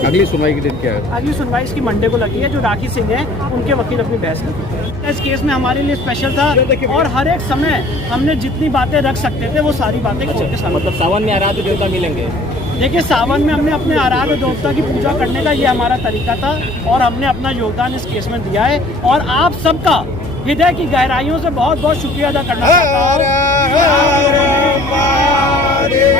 अगली सुनवाई की डेट क्या है? अगली सुनवाई इसकी मंडे को लगी है। जो राखी सिंह है उनके वकील अपनी बहस करते हैं। इस केस में हमारे लिए स्पेशल था, और हर एक समय हमने जितनी बातें रख सकते थे वो सारी बातें कोर्ट के सामने। मतलब सावन में आराध्य देवता मिलेंगे? देखिए, सावन में हमने अपने आराध्य देवता की पूजा करने का ये हमारा तरीका था, और हमने अपना योगदान इस केस में दिया है। और आप सबका हृदय की गहराइयों से बहुत बहुत शुक्रिया अदा करना चाहता हूँ।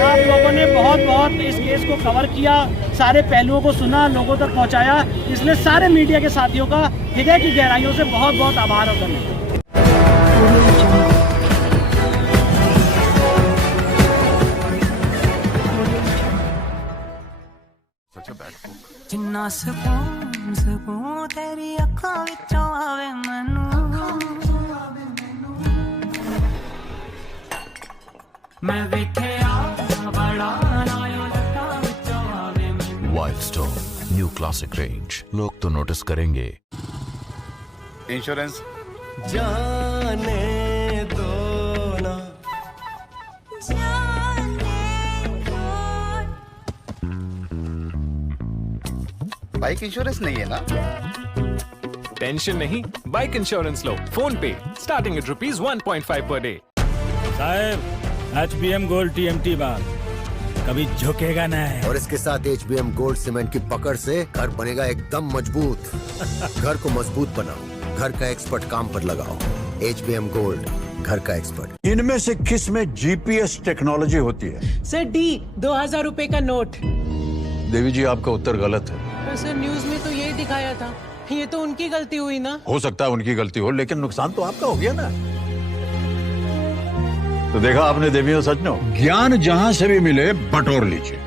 आप लोगों ने बहुत बहुत इस केस को कवर किया, सारे पहलुओं को सुना, लोगों तक पहुंचाया, इसलिए सारे मीडिया के साथियों का हृदय की गहराइयों से बहुत बहुत आभार और धन्यवाद। जिन्ना सकून सकून तेरी अखां विचों आवे मैनू, मैं वेखिया बड़ा नायो लखां विचों आवे मैनू। Wild stone new classic range, लोग तो नोटिस करेंगे। इंश्योरेंस जाने दो ना, बाइक इंश्योरेंस नहीं है ना? टेंशन नहीं, बाइक इंश्योरेंस लो फोन पे, स्टार्टिंग एट ₹1.5 पर डे। साहब HBM गोल्ड TMT बार कभी झुकेगा नहीं। और इसके साथ HBM गोल्ड सीमेंट की पकड़ से घर बनेगा एकदम मजबूत। घर को मजबूत बनाओ, घर का एक्सपर्ट काम पर लगाओ। HBM गोल्ड, घर का एक्सपर्ट। इनमें से किस में GPS टेक्नोलॉजी होती है? सर D 2000 रुपए का नोट। देवी जी, आपका उत्तर गलत है। सर न्यूज में तो यही दिखाया था। ये तो उनकी गलती हुई ना। हो सकता है उनकी गलती हो, लेकिन नुकसान तो आपका हो गया ना। तो देखा आपने देवियों सज्जनों, ज्ञान जहां से भी मिले बटोर लीजिए,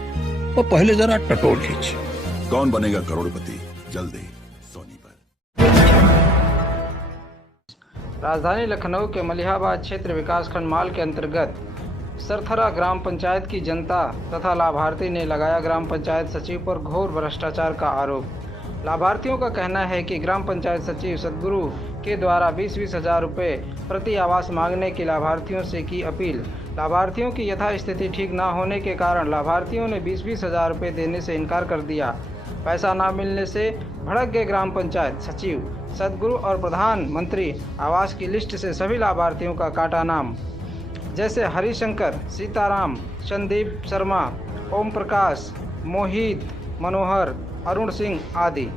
और पहले जरा टटोल लीजिए। कौन बनेगा करोड़पति, जल्दी सोनी पर। राजधानी लखनऊ के मलिहाबाद क्षेत्र विकासखंड माल के अंतर्गत सरथरा ग्राम पंचायत की जनता तथा लाभार्थी ने लगाया ग्राम पंचायत सचिव पर घोर भ्रष्टाचार का आरोप। लाभार्थियों का कहना है कि ग्राम पंचायत सचिव सदगुरु के द्वारा 20-20 हज़ार रुपये प्रति आवास मांगने की लाभार्थियों से की अपील। लाभार्थियों की यथास्थिति ठीक न होने के कारण लाभार्थियों ने 20-20 हज़ार रुपये देने से इनकार कर दिया। पैसा न मिलने से भड़क गए ग्राम पंचायत सचिव। सदगुरु और प्रधानमंत्री आवास की लिस्ट से सभी लाभार्थियों का काटा नाम, जैसे हरिशंकर, सीताराम, संदीप शर्मा, ओम प्रकाश, मोहित, मनोहर, अरुण सिंह आदि।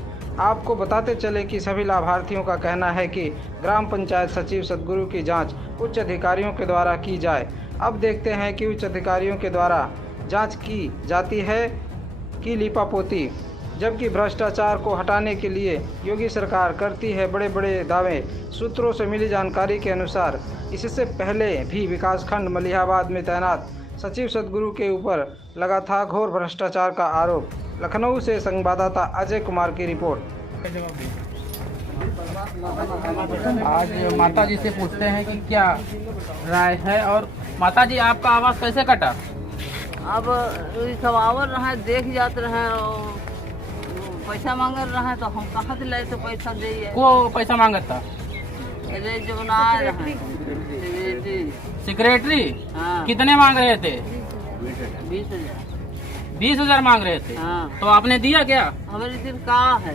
आपको बताते चले कि सभी लाभार्थियों का कहना है कि ग्राम पंचायत सचिव सदगुरु की जांच उच्च अधिकारियों के द्वारा की जाए। अब देखते हैं कि उच्च अधिकारियों के द्वारा जांच की जाती है कि लीपापोती, जबकि भ्रष्टाचार को हटाने के लिए योगी सरकार करती है बड़े बड़े दावे। सूत्रों से मिली जानकारी के अनुसार इससे पहले भी विकासखंड मलिहाबाद में तैनात सचिव सदगुरु के ऊपर लगा था घोर भ्रष्टाचार का आरोप। लखनऊ से संवाददाता अजय कुमार की रिपोर्ट। आज माता जी से पूछते हैं कि क्या राय है। और माता जी, आपका आवास कैसे कटा? अब सब आवर रहे, देख जाते रहे, पैसा मांग रहे हैं तो हम कहाँ से लाए तो पैसा दे। को पैसा मांगत था? अरे जो ना रहे सेक्रेटरी। हाँ। कितने मांग रहे थे? 20,000। 20,000 मांग रहे थे। हाँ। तो आपने दिया क्या? हमारे दिन कहाँ है,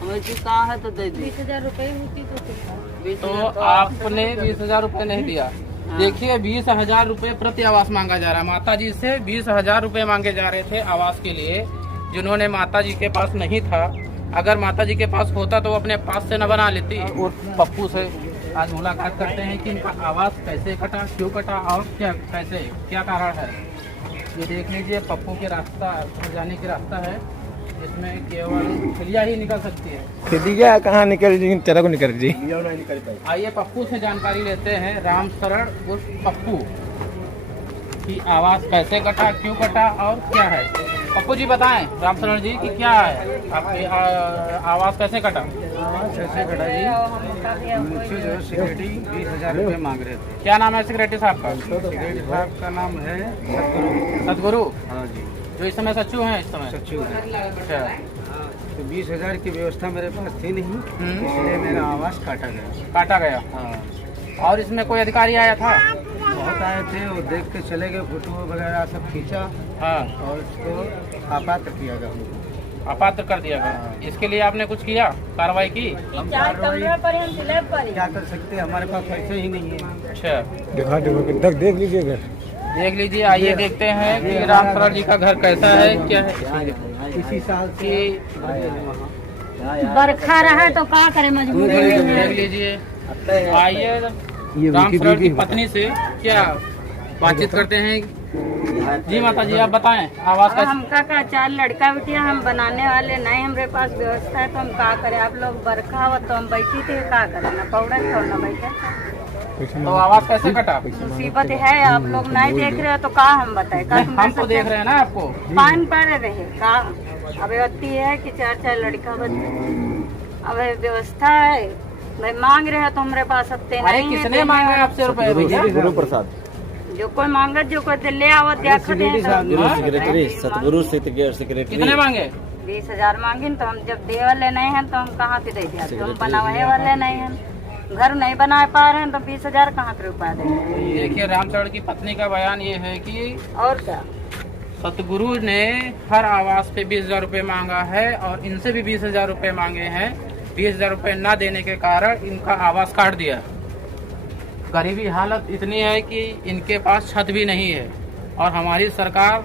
हमारे दिन कहाँ है तो दे दी। 20,000 रुपये होती तो आपने 20,000 रुपये नहीं दिया। देखिए, 20,000 रुपये प्रति आवास मांगा जा रहा है। माता जी से 20,000 रुपये मांगे जा रहे थे आवास के लिए, जिन्होंने माता जी के पास नहीं था। अगर माता जी के पास होता तो वो अपने पास से न बना लेती और पप्पू से आज मुलाकात करते हैं कि इनका आवास कैसे कटा, क्यों कटा और क्या कारण है। ये देख लीजिए, पप्पू के रास्ता जाने की रास्ता है, इसमें केवल खलिया ही निकल सकती है। खलिया कहाँ निकल जी, चला को निकल जी। आइए पप्पू से जानकारी लेते हैं। राम शरण उर्फ पप्पू की आवास कैसे कटा, क्यों कटा और क्या है। पप्पू जी बताएं राम शरण जी कि क्या है आपकी आवास कैसे कटा। कैसे कटा जी, मुझसे जो सिक्योरिटी 20,000 रुपये मांग रहे थे। क्या नाम है सेक्रेटरी साहब का। सेक्रेटरी साहब का नाम है सतगुरु। हाँ जी, जो इस समय सचिव हैं। इस समय सचिव है। अच्छा, तो 20,000 की व्यवस्था मेरे पास थी नहीं, इसलिए मेरा आवास काटा गया। हाँ, और इसमें कोई अधिकारी आया था। बहुत आए थे, वो देख के चले गए, फोटो वगैरह सब खींचा। हाँ, और इसको अपात्र किया गया, हमको अपात्र कर दिया गया। इसके लिए आपने कुछ किया, कार्रवाई की। हम कार्रवाई क्या कर सकते हैं, हमारे पास पैसे ही नहीं है। अच्छा, देख लीजिए घर, देख लीजिए। आइए देखते हैं कि राम शरण जी का घर कैसा है, क्या है। इसी साल से बरखा रहा तो क्या करे, मजबूरी में। देख लीजिए। आइए राम शरण की पत्नी से क्या बातचीत करते हैं। जी माता जी, आप बताएं आवाज का। हम का 4 लड़का बिटिया, हम बनाने वाले नहीं, हमारे पास व्यवस्था है तो हम क्या करें। आप लोग बरखा हो तो हम बैठी थे, क्या करें, न पौड़ा था न बैठे। तो आवाज कैसे कटा। मुसीबत है, आप लोग नहीं देख रहे हो तो क्या हम बताए। हम तो देख रहे हैं ना आपको। पान पर रहे का अब होती है कि 4 लड़का बच्चे, अब व्यवस्था है। भाई मांग रहे हैं तो हमारे पास सकते नहीं। किसने मांगे आपसे रुपए भैया। गुरु प्रसाद, जो कोई मांगे, जो कोई ले आवत सेक्रेटरी सतगुरु सेक्रेटरी। कितने मांगे। 20,000 मांगे तो हम जब दे वाले नहीं हैं तो हम कहाँ से दे दिया। हम बनावे वाले नहीं हैं, घर नहीं बना पा रहे हैं तो 20,000 कहाँ से रुपया देंगे। देखिए राम शरण की पत्नी का बयान ये है कि और क्या, सतगुरु ने हर आवास पे 20,000 रुपए मांगा है और इनसे भी 20,000 रुपए मांगे हैं। 20,000 रुपए न देने के कारण इनका आवास काट दिया। गरीबी हालत इतनी है कि इनके पास छत भी नहीं है और हमारी सरकार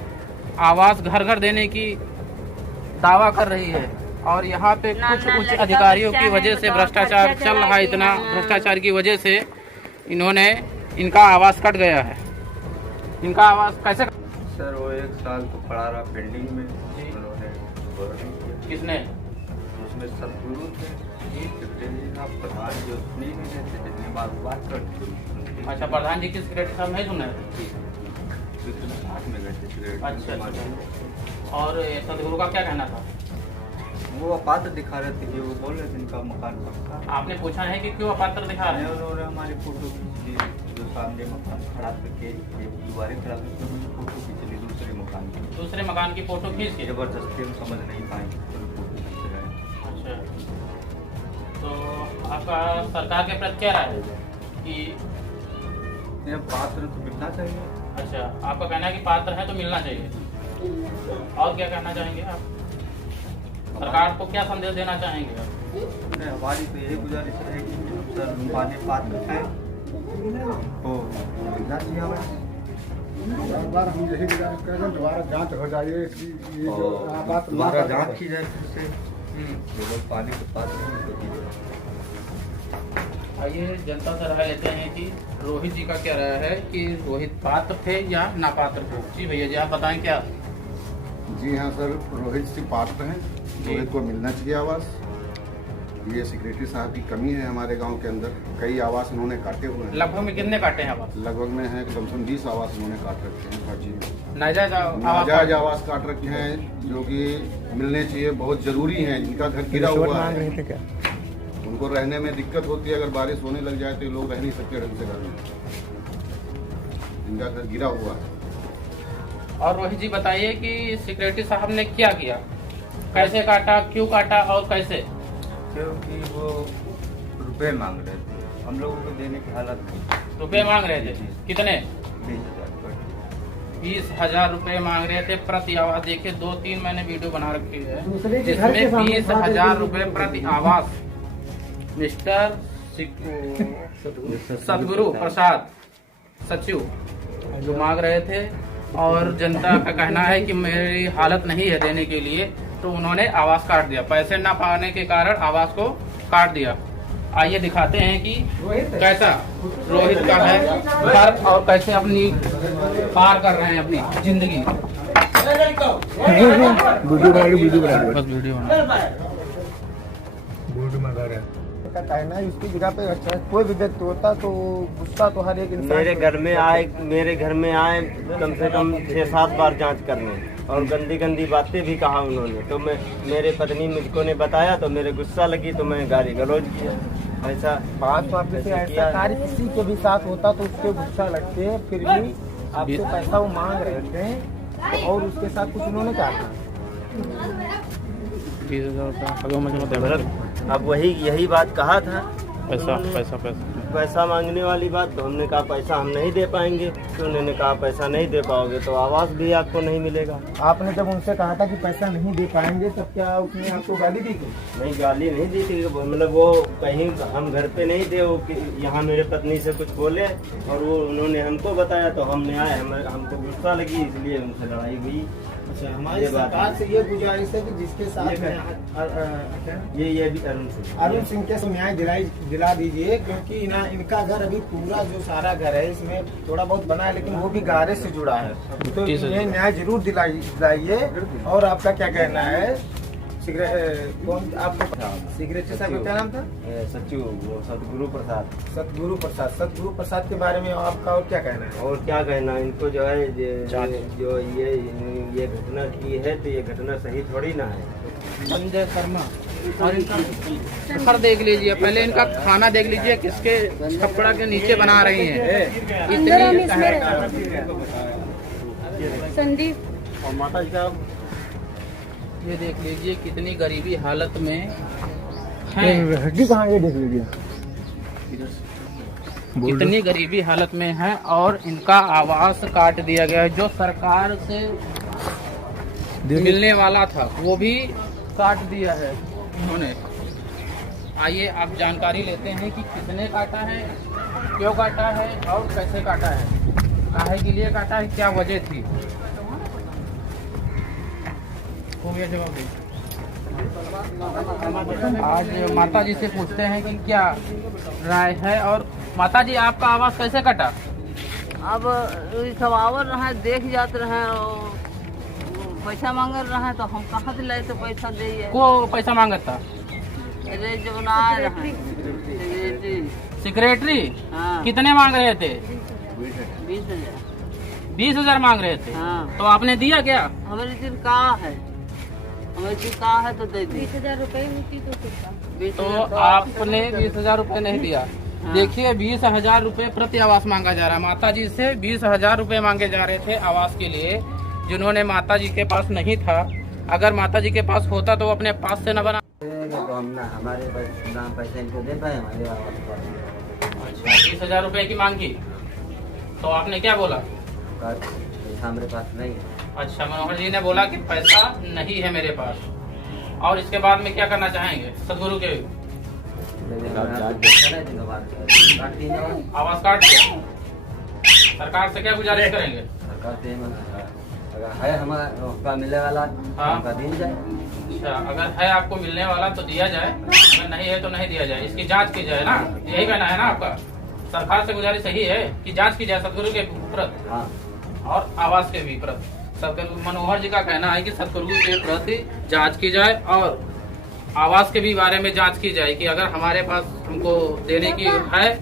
आवास घर घर देने की दावा कर रही है। और यहाँ पे कुछ उच्च अधिकारियों की वजह से भ्रष्टाचार चल रहा है। इतना भ्रष्टाचार की वजह से इन्होंने इनका आवास कट गया है। इनका आवास कैसे। सर वो 1 साल तो पड़ा रहा पेंडिंग में, उन्होंने किसने। उसमें सतगुरु थे, प्रधान जी उतनी नहीं देते जितनी बात करते। अच्छा, प्रधान जी की सेक्रेटरी साहब नहीं सुना है। अच्छा, और सतगुरु का क्या कहना था। वो अपात्र दिखा रहे थे कि वो बोल रहे थे इनका मकान पक्का। आपने पूछा है कि क्यों अपात्र दिखा रहे हैं। उन्होंने हमारी फोटो खींच ली, जो सामने मकान खड़ा करके दीवारें खड़ा करके मुझे फोटो खींच ली दूसरे मकान की फोटो खींच के। जबरदस्ती हम समझ नहीं पाएंगे तो फोटो खींच रहे हैं। अच्छा, तो आपका सरकार के प्रति क्या राय है कि पात्र तो मिलना चाहिए। अच्छा, आपका कहना है कि पात्र है तो मिलना चाहिए। और क्या कहना चाहेंगे आप, सरकार को क्या संदेश देना चाहेंगे आप। हमारी तो यही गुजारिश है कि सर माने पात्र हैं तो मिलना चाहिए हमें। बार हम यही गुजारिश कर रहे हैं, दोबारा जांच हो जाए इसकी, दोबारा जांच की जाए फिर से पानी के पात्र। आइए जनता से राय लेते हैं कि रोहित जी का क्या राय है कि रोहित पात्र थे या नापात्र थे। जी भैया जी, आप बताएं क्या। जी हाँ सर, रोहित सिंह पात्र हैं, रोहित को मिलना चाहिए आवास। ये सेक्रेटरी साहब की कमी है हमारे गांव के अंदर। कई आवास उन्होंने काटे हुए हैं। लगभग में कितने काटे हैं आवास। लगभग में है कम से कम 20 आवास उन्होंने काट रखे हैं फर्जी, नाजायज आवास काट रखे हैं, जो कि मिलने चाहिए, बहुत जरूरी है। इनका घर गिरा हुआ है, उनको रहने में दिक्कत होती है। अगर बारिश होने लग जाए तो लोग रह नहीं सकते ढंग से घर में, इनका घर गिरा हुआ है। और रोहित जी बताइए कि सेक्रेटरी साहब ने क्या किया, कैसे काटा, क्यों काटा और कैसे। क्योंकि वो रुपए मांग रहे थे, हम लोगों को देने की हालत नहीं। रुपए मांग रहे थे कितने। 20,000 रुपए मांग रहे थे प्रति आवास। देखिए 2-3 मैंने वीडियो बना रखी है जिसमें 20,000 रुपए प्रति आवास मिस्टर सतगुरु प्रसाद सचिव जो मांग रहे थे। और जनता का कहना है कि मेरी हालत नहीं है देने के लिए, तो उन्होंने आवास काट दिया। पैसे न पाने के कारण आवास को काट दिया। आइए दिखाते हैं कि कैसा रोहित का है घर और कैसे अपनी पार कर रहे हैं अपनी जिंदगी। का कहना है इसकी जगह पे अच्छा कोई भी व्यक्ति होता तो गुस्सा तो हर एक इंसान मेरे घर में आए कम से कम 6-7 बार जांच करने और गंदी गंदी बातें भी कहा उन्होंने। तो मेरे पत्नी मुझको ने बताया तो मेरे गुस्सा लगी तो मैं गाली गलौज किया। ऐसा बात तो आपसे ऐसा कार्य किसी के भी साथ होता तो उसके गुस्सा लगते हैं, फिर भी आपसे पैसा वो मांग रहे थे और उसके साथ कुछ उन्होंने कहा था 20,000 रुपया। अब वही यही बात कहा था पैसा मांगने वाली बात। तो हमने कहा पैसा हम नहीं दे पाएंगे। तो उन्होंने कहा पैसा नहीं दे पाओगे तो आवास भी आपको नहीं मिलेगा। आपने जब उनसे कहा था कि पैसा नहीं दे पाएंगे तब क्या उसने आपको गाली दी थी? नहीं, गाली नहीं दी थी। मतलब वो कहीं हम घर पे नहीं थे, वो यहाँ मेरे पत्नी से कुछ बोले और वो उन्होंने हमको बताया तो हमने आए, हमको गुस्सा लगी इसलिए उनसे लड़ाई हुई। अच्छा, हमारी सरकार से ये गुजारिश है कि जिसके साथ ये भी अरुण सिंह के न्याय दिला दीजिए, क्योंकि इनका घर अभी पूरा जो सारा घर है इसमें थोड़ा बहुत बना है लेकिन वो भी गारे से जुड़ा है। तो ये न्याय जरूर दिलाइए। और आपका क्या कहना है? कौन आपको सिगरेट साहब का क्या नाम था? सतगुरु प्रसाद के बारे में आपका और क्या कहना है? और क्या कहना, इनको जो है जो ये घटना की है तो ये घटना सही थोड़ी ना है। संजय शर्मा और इनका सफर देख लीजिए, पहले इनका खाना देख लीजिए किसके छप्पड़ा के नीचे बना रही हैं। संदीप और माता जी का ये देख लीजिए कितनी गरीबी हालत में है। ये देख लीजिए कितनी गरीबी हालत में है और इनका आवास काट दिया गया है। जो सरकार से मिलने वाला था वो भी काट दिया है उन्होंने। आइए आप जानकारी लेते हैं कि किसने काटा है, क्यों काटा है और कैसे काटा है, काहे के लिए काटा है, क्या वजह थी। हो गया जवाब। आज माता जी से पूछते हैं कि क्या राय है। और माता जी आपका आवास कैसे कटा? अब खबर रहे देख जाते रहे और पैसा मांग रहे हैं तो हम कहाँ से लाए तो पैसा दे। को पैसा मांगा था? सेक्रेटरी हाँ। कितने मांग रहे थे? 20,000 मांग रहे थे। हाँ। तो आपने दिया क्या? हमारे दिन कहा है, तो दे दी 20,000 रुपए होती तो आपने 20,000 रुपए नहीं दिया। हाँ। देखिए 20,000 रुपए प्रति आवास मांगा जा रहा है। माता जी से 20,000 रुपए मांगे जा रहे थे आवास के लिए, जिन्होंने माता जी के पास नहीं था। अगर माता जी के पास होता तो अपने पास से न बना। हमारे पैसे इनको दे पाए हमारे आवास। अच्छा, 20,000 रुपए की मांग की तो आपने क्या बोला? पैसा मेरे पास नहीं है। अच्छा, मनोहर जी ने बोला कि पैसा नहीं है मेरे पास। और इसके बाद में क्या करना चाहेंगे सदगुरु के? आवास काट दिया। सरकार से क्या गुजारिश करेंगे? सरकार से अगर है हमारा मिलने वाला हाँ। दिया जाए। अच्छा, अगर है आपको मिलने वाला तो दिया जाए, अगर नहीं है तो नहीं दिया जाए। इसकी जांच की जाए ना, यही कहना है ना आपका? सरकार से गुजारिश यही है कि जांच की जाए सदगुरु के प्रति और आवास के भी प्रति। मनोहर जी का कहना है कि सदगुरु के प्रति जांच की जाए और आवास के भी बारे में जांच की जाए कि अगर हमारे पास हमको देने की है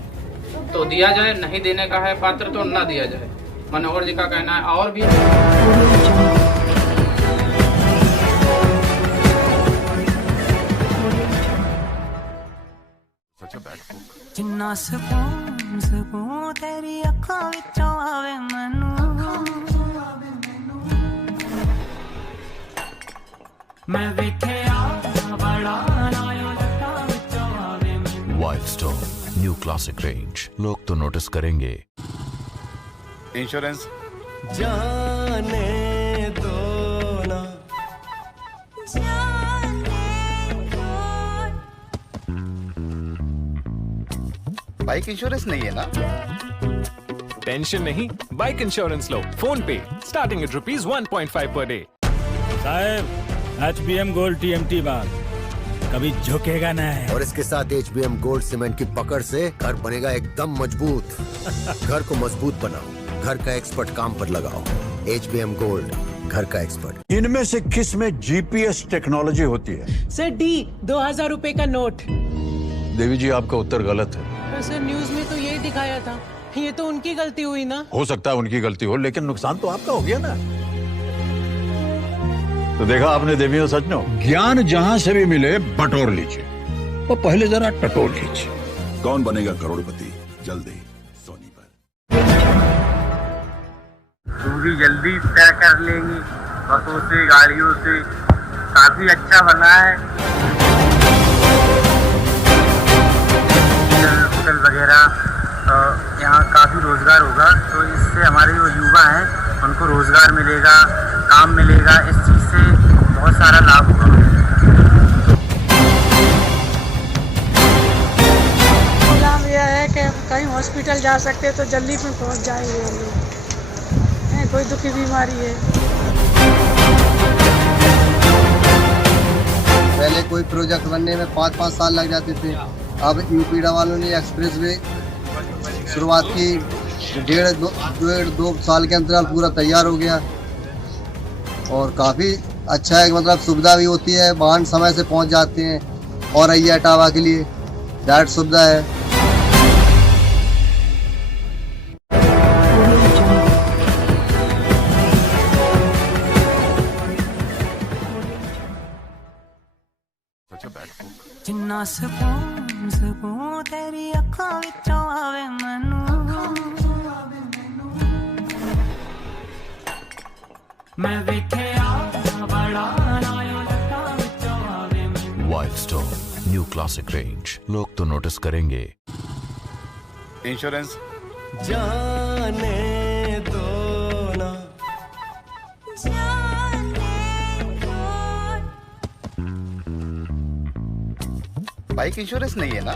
तो दिया जाए, नहीं देने का है पात्र तो न दिया जाए। मनोहर जी का कहना है। और भी जिन्ना सुकून तेरी अखां विचों आवे मैनू, मैं वेखिया बड़ा लायो लट्टां विचों आवे मैनू। Wild stone new classic range, लोग तो नोटिस करेंगे। इंश्योरेंस जाने दो ना, बाइक इंश्योरेंस नहीं है ना? टेंशन नहीं, बाइक इंश्योरेंस लो फोन पे, स्टार्टिंग एट ₹1.5 पर डे। साहब HBM गोल्ड TMT बार कभी झुकेगा नहीं। और इसके साथ HBM गोल्ड सीमेंट की पकड़ से घर बनेगा एकदम मजबूत। घर को मजबूत बनाओ, घर का एक्सपर्ट काम पर लगाओ। HBM गोल्ड, घर का एक्सपर्ट। इनमें से किस में GPS टेक्नोलॉजी होती है? सर D 2000 रुपए का नोट। देवी जी, आपका उत्तर गलत है। पर सर न्यूज में तो यही दिखाया था, ये तो उनकी गलती हुई ना। हो सकता है उनकी गलती हो, लेकिन नुकसान तो आपका हो गया ना। तो देखा आपने देवियों सज्जनों, ज्ञान जहां से भी मिले बटोर लीजिए, और पहले जरा टटोल लीजिए। कौन बनेगा करोड़पति, जल्दी सोनी पर। दूरी जल्दी तय कर लेंगी बसों से, गाड़ियों से। काफी अच्छा बना है, होटल वगैरह, यहाँ काफी रोजगार होगा। तो इससे हमारे जो युवा हैं उनको रोजगार मिलेगा, काम मिलेगा। इस चीज से बहुत सारा लाभ होगा। लाभ यह है कि कहीं हॉस्पिटल जा सकते तो जल्दी में पहुंच जाएंगे हम लोग। कोई दुखी बीमारी है, पहले कोई प्रोजेक्ट बनने में 5-5 साल लग जाते थे। अब यूपीडा वालों ने एक्सप्रेस वे शुरुआत की, 1.5-2 साल के अंतराल पूरा तैयार हो गया। और काफ़ी अच्छा है, मतलब सुविधा भी होती है, वाहन समय से पहुंच जाते हैं। और अय्या इटावा के लिए डायरेक्ट सुविधा है। जिन्ना सुकून सुकून तेरी अखों विचों आवे मैनू, मैं वेखिया बड़ा नायों लट्टां विचों आवे मैनू। Wild stone new classic range, लोग तो नोटिस करेंगे। इंश्योरेंस जाने दो ना, बाइक इंश्योरेंस नहीं है ना?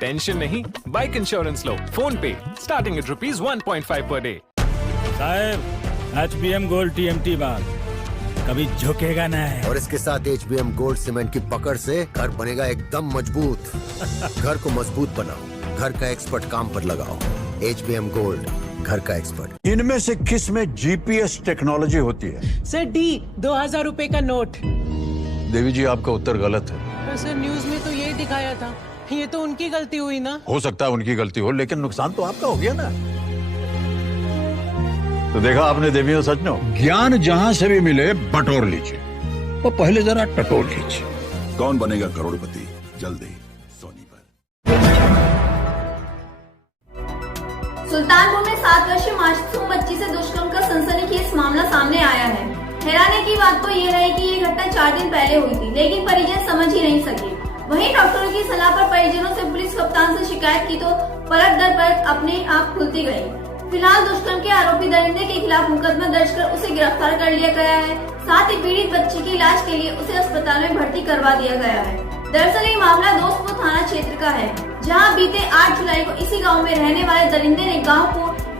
टेंशन नहीं, बाइक इंश्योरेंस लो फोन पे, स्टार्टिंग एट ₹1.5 पर डे। साहब, HBM गोल्ड TMT बार कभी झुकेगा नहीं। और इसके साथ HBM गोल्ड सीमेंट की पकड़ से घर बनेगा एकदम मजबूत। घर को मजबूत बनाओ, घर का एक्सपर्ट काम पर लगाओ। HBM गोल्ड, घर का एक्सपर्ट। इनमें से किस में GPS टेक्नोलॉजी होती है? सर D 2000 रुपए का नोट। देवी जी, आपका उत्तर गलत है। पर सर न्यूज में तो यही दिखाया था, ये तो उनकी गलती हुई ना। हो सकता है उनकी गलती हो, लेकिन नुकसान तो आपका हो गया ना। तो देखा आपने देवियों सज्जनों, ज्ञान जहां से भी मिले बटोर लीजिए, और पहले जरा टटोल लीजिए। कौन बनेगा करोड़पति, जल्दी सोनी पर। सुल्तानपुर में 7 वर्षीय मासूम बच्ची से दुष्कर्म का सनसनीखेज मामला सामने आया है। हैरानी की बात तो यह है कि ये घटना 4 दिन पहले हुई थी, लेकिन परिजन समझ ही नहीं सके। वहीं डॉक्टरों की सलाह पर परिजनों से पुलिस कप्तान से शिकायत की तो परत दर परत अपने आप खुलती गई। फिलहाल दुष्कर्म के आरोपी दरिंदे के खिलाफ मुकदमा दर्ज कर उसे गिरफ्तार कर लिया गया है। साथ ही पीड़ित बच्ची के इलाज के लिए उसे अस्पताल में भर्ती करवा दिया गया है। दरअसल ये मामला दोस्तपुर थाना क्षेत्र का है, जहां बीते 8 जुलाई को इसी गांव में रहने वाले दरिंदे ने गांव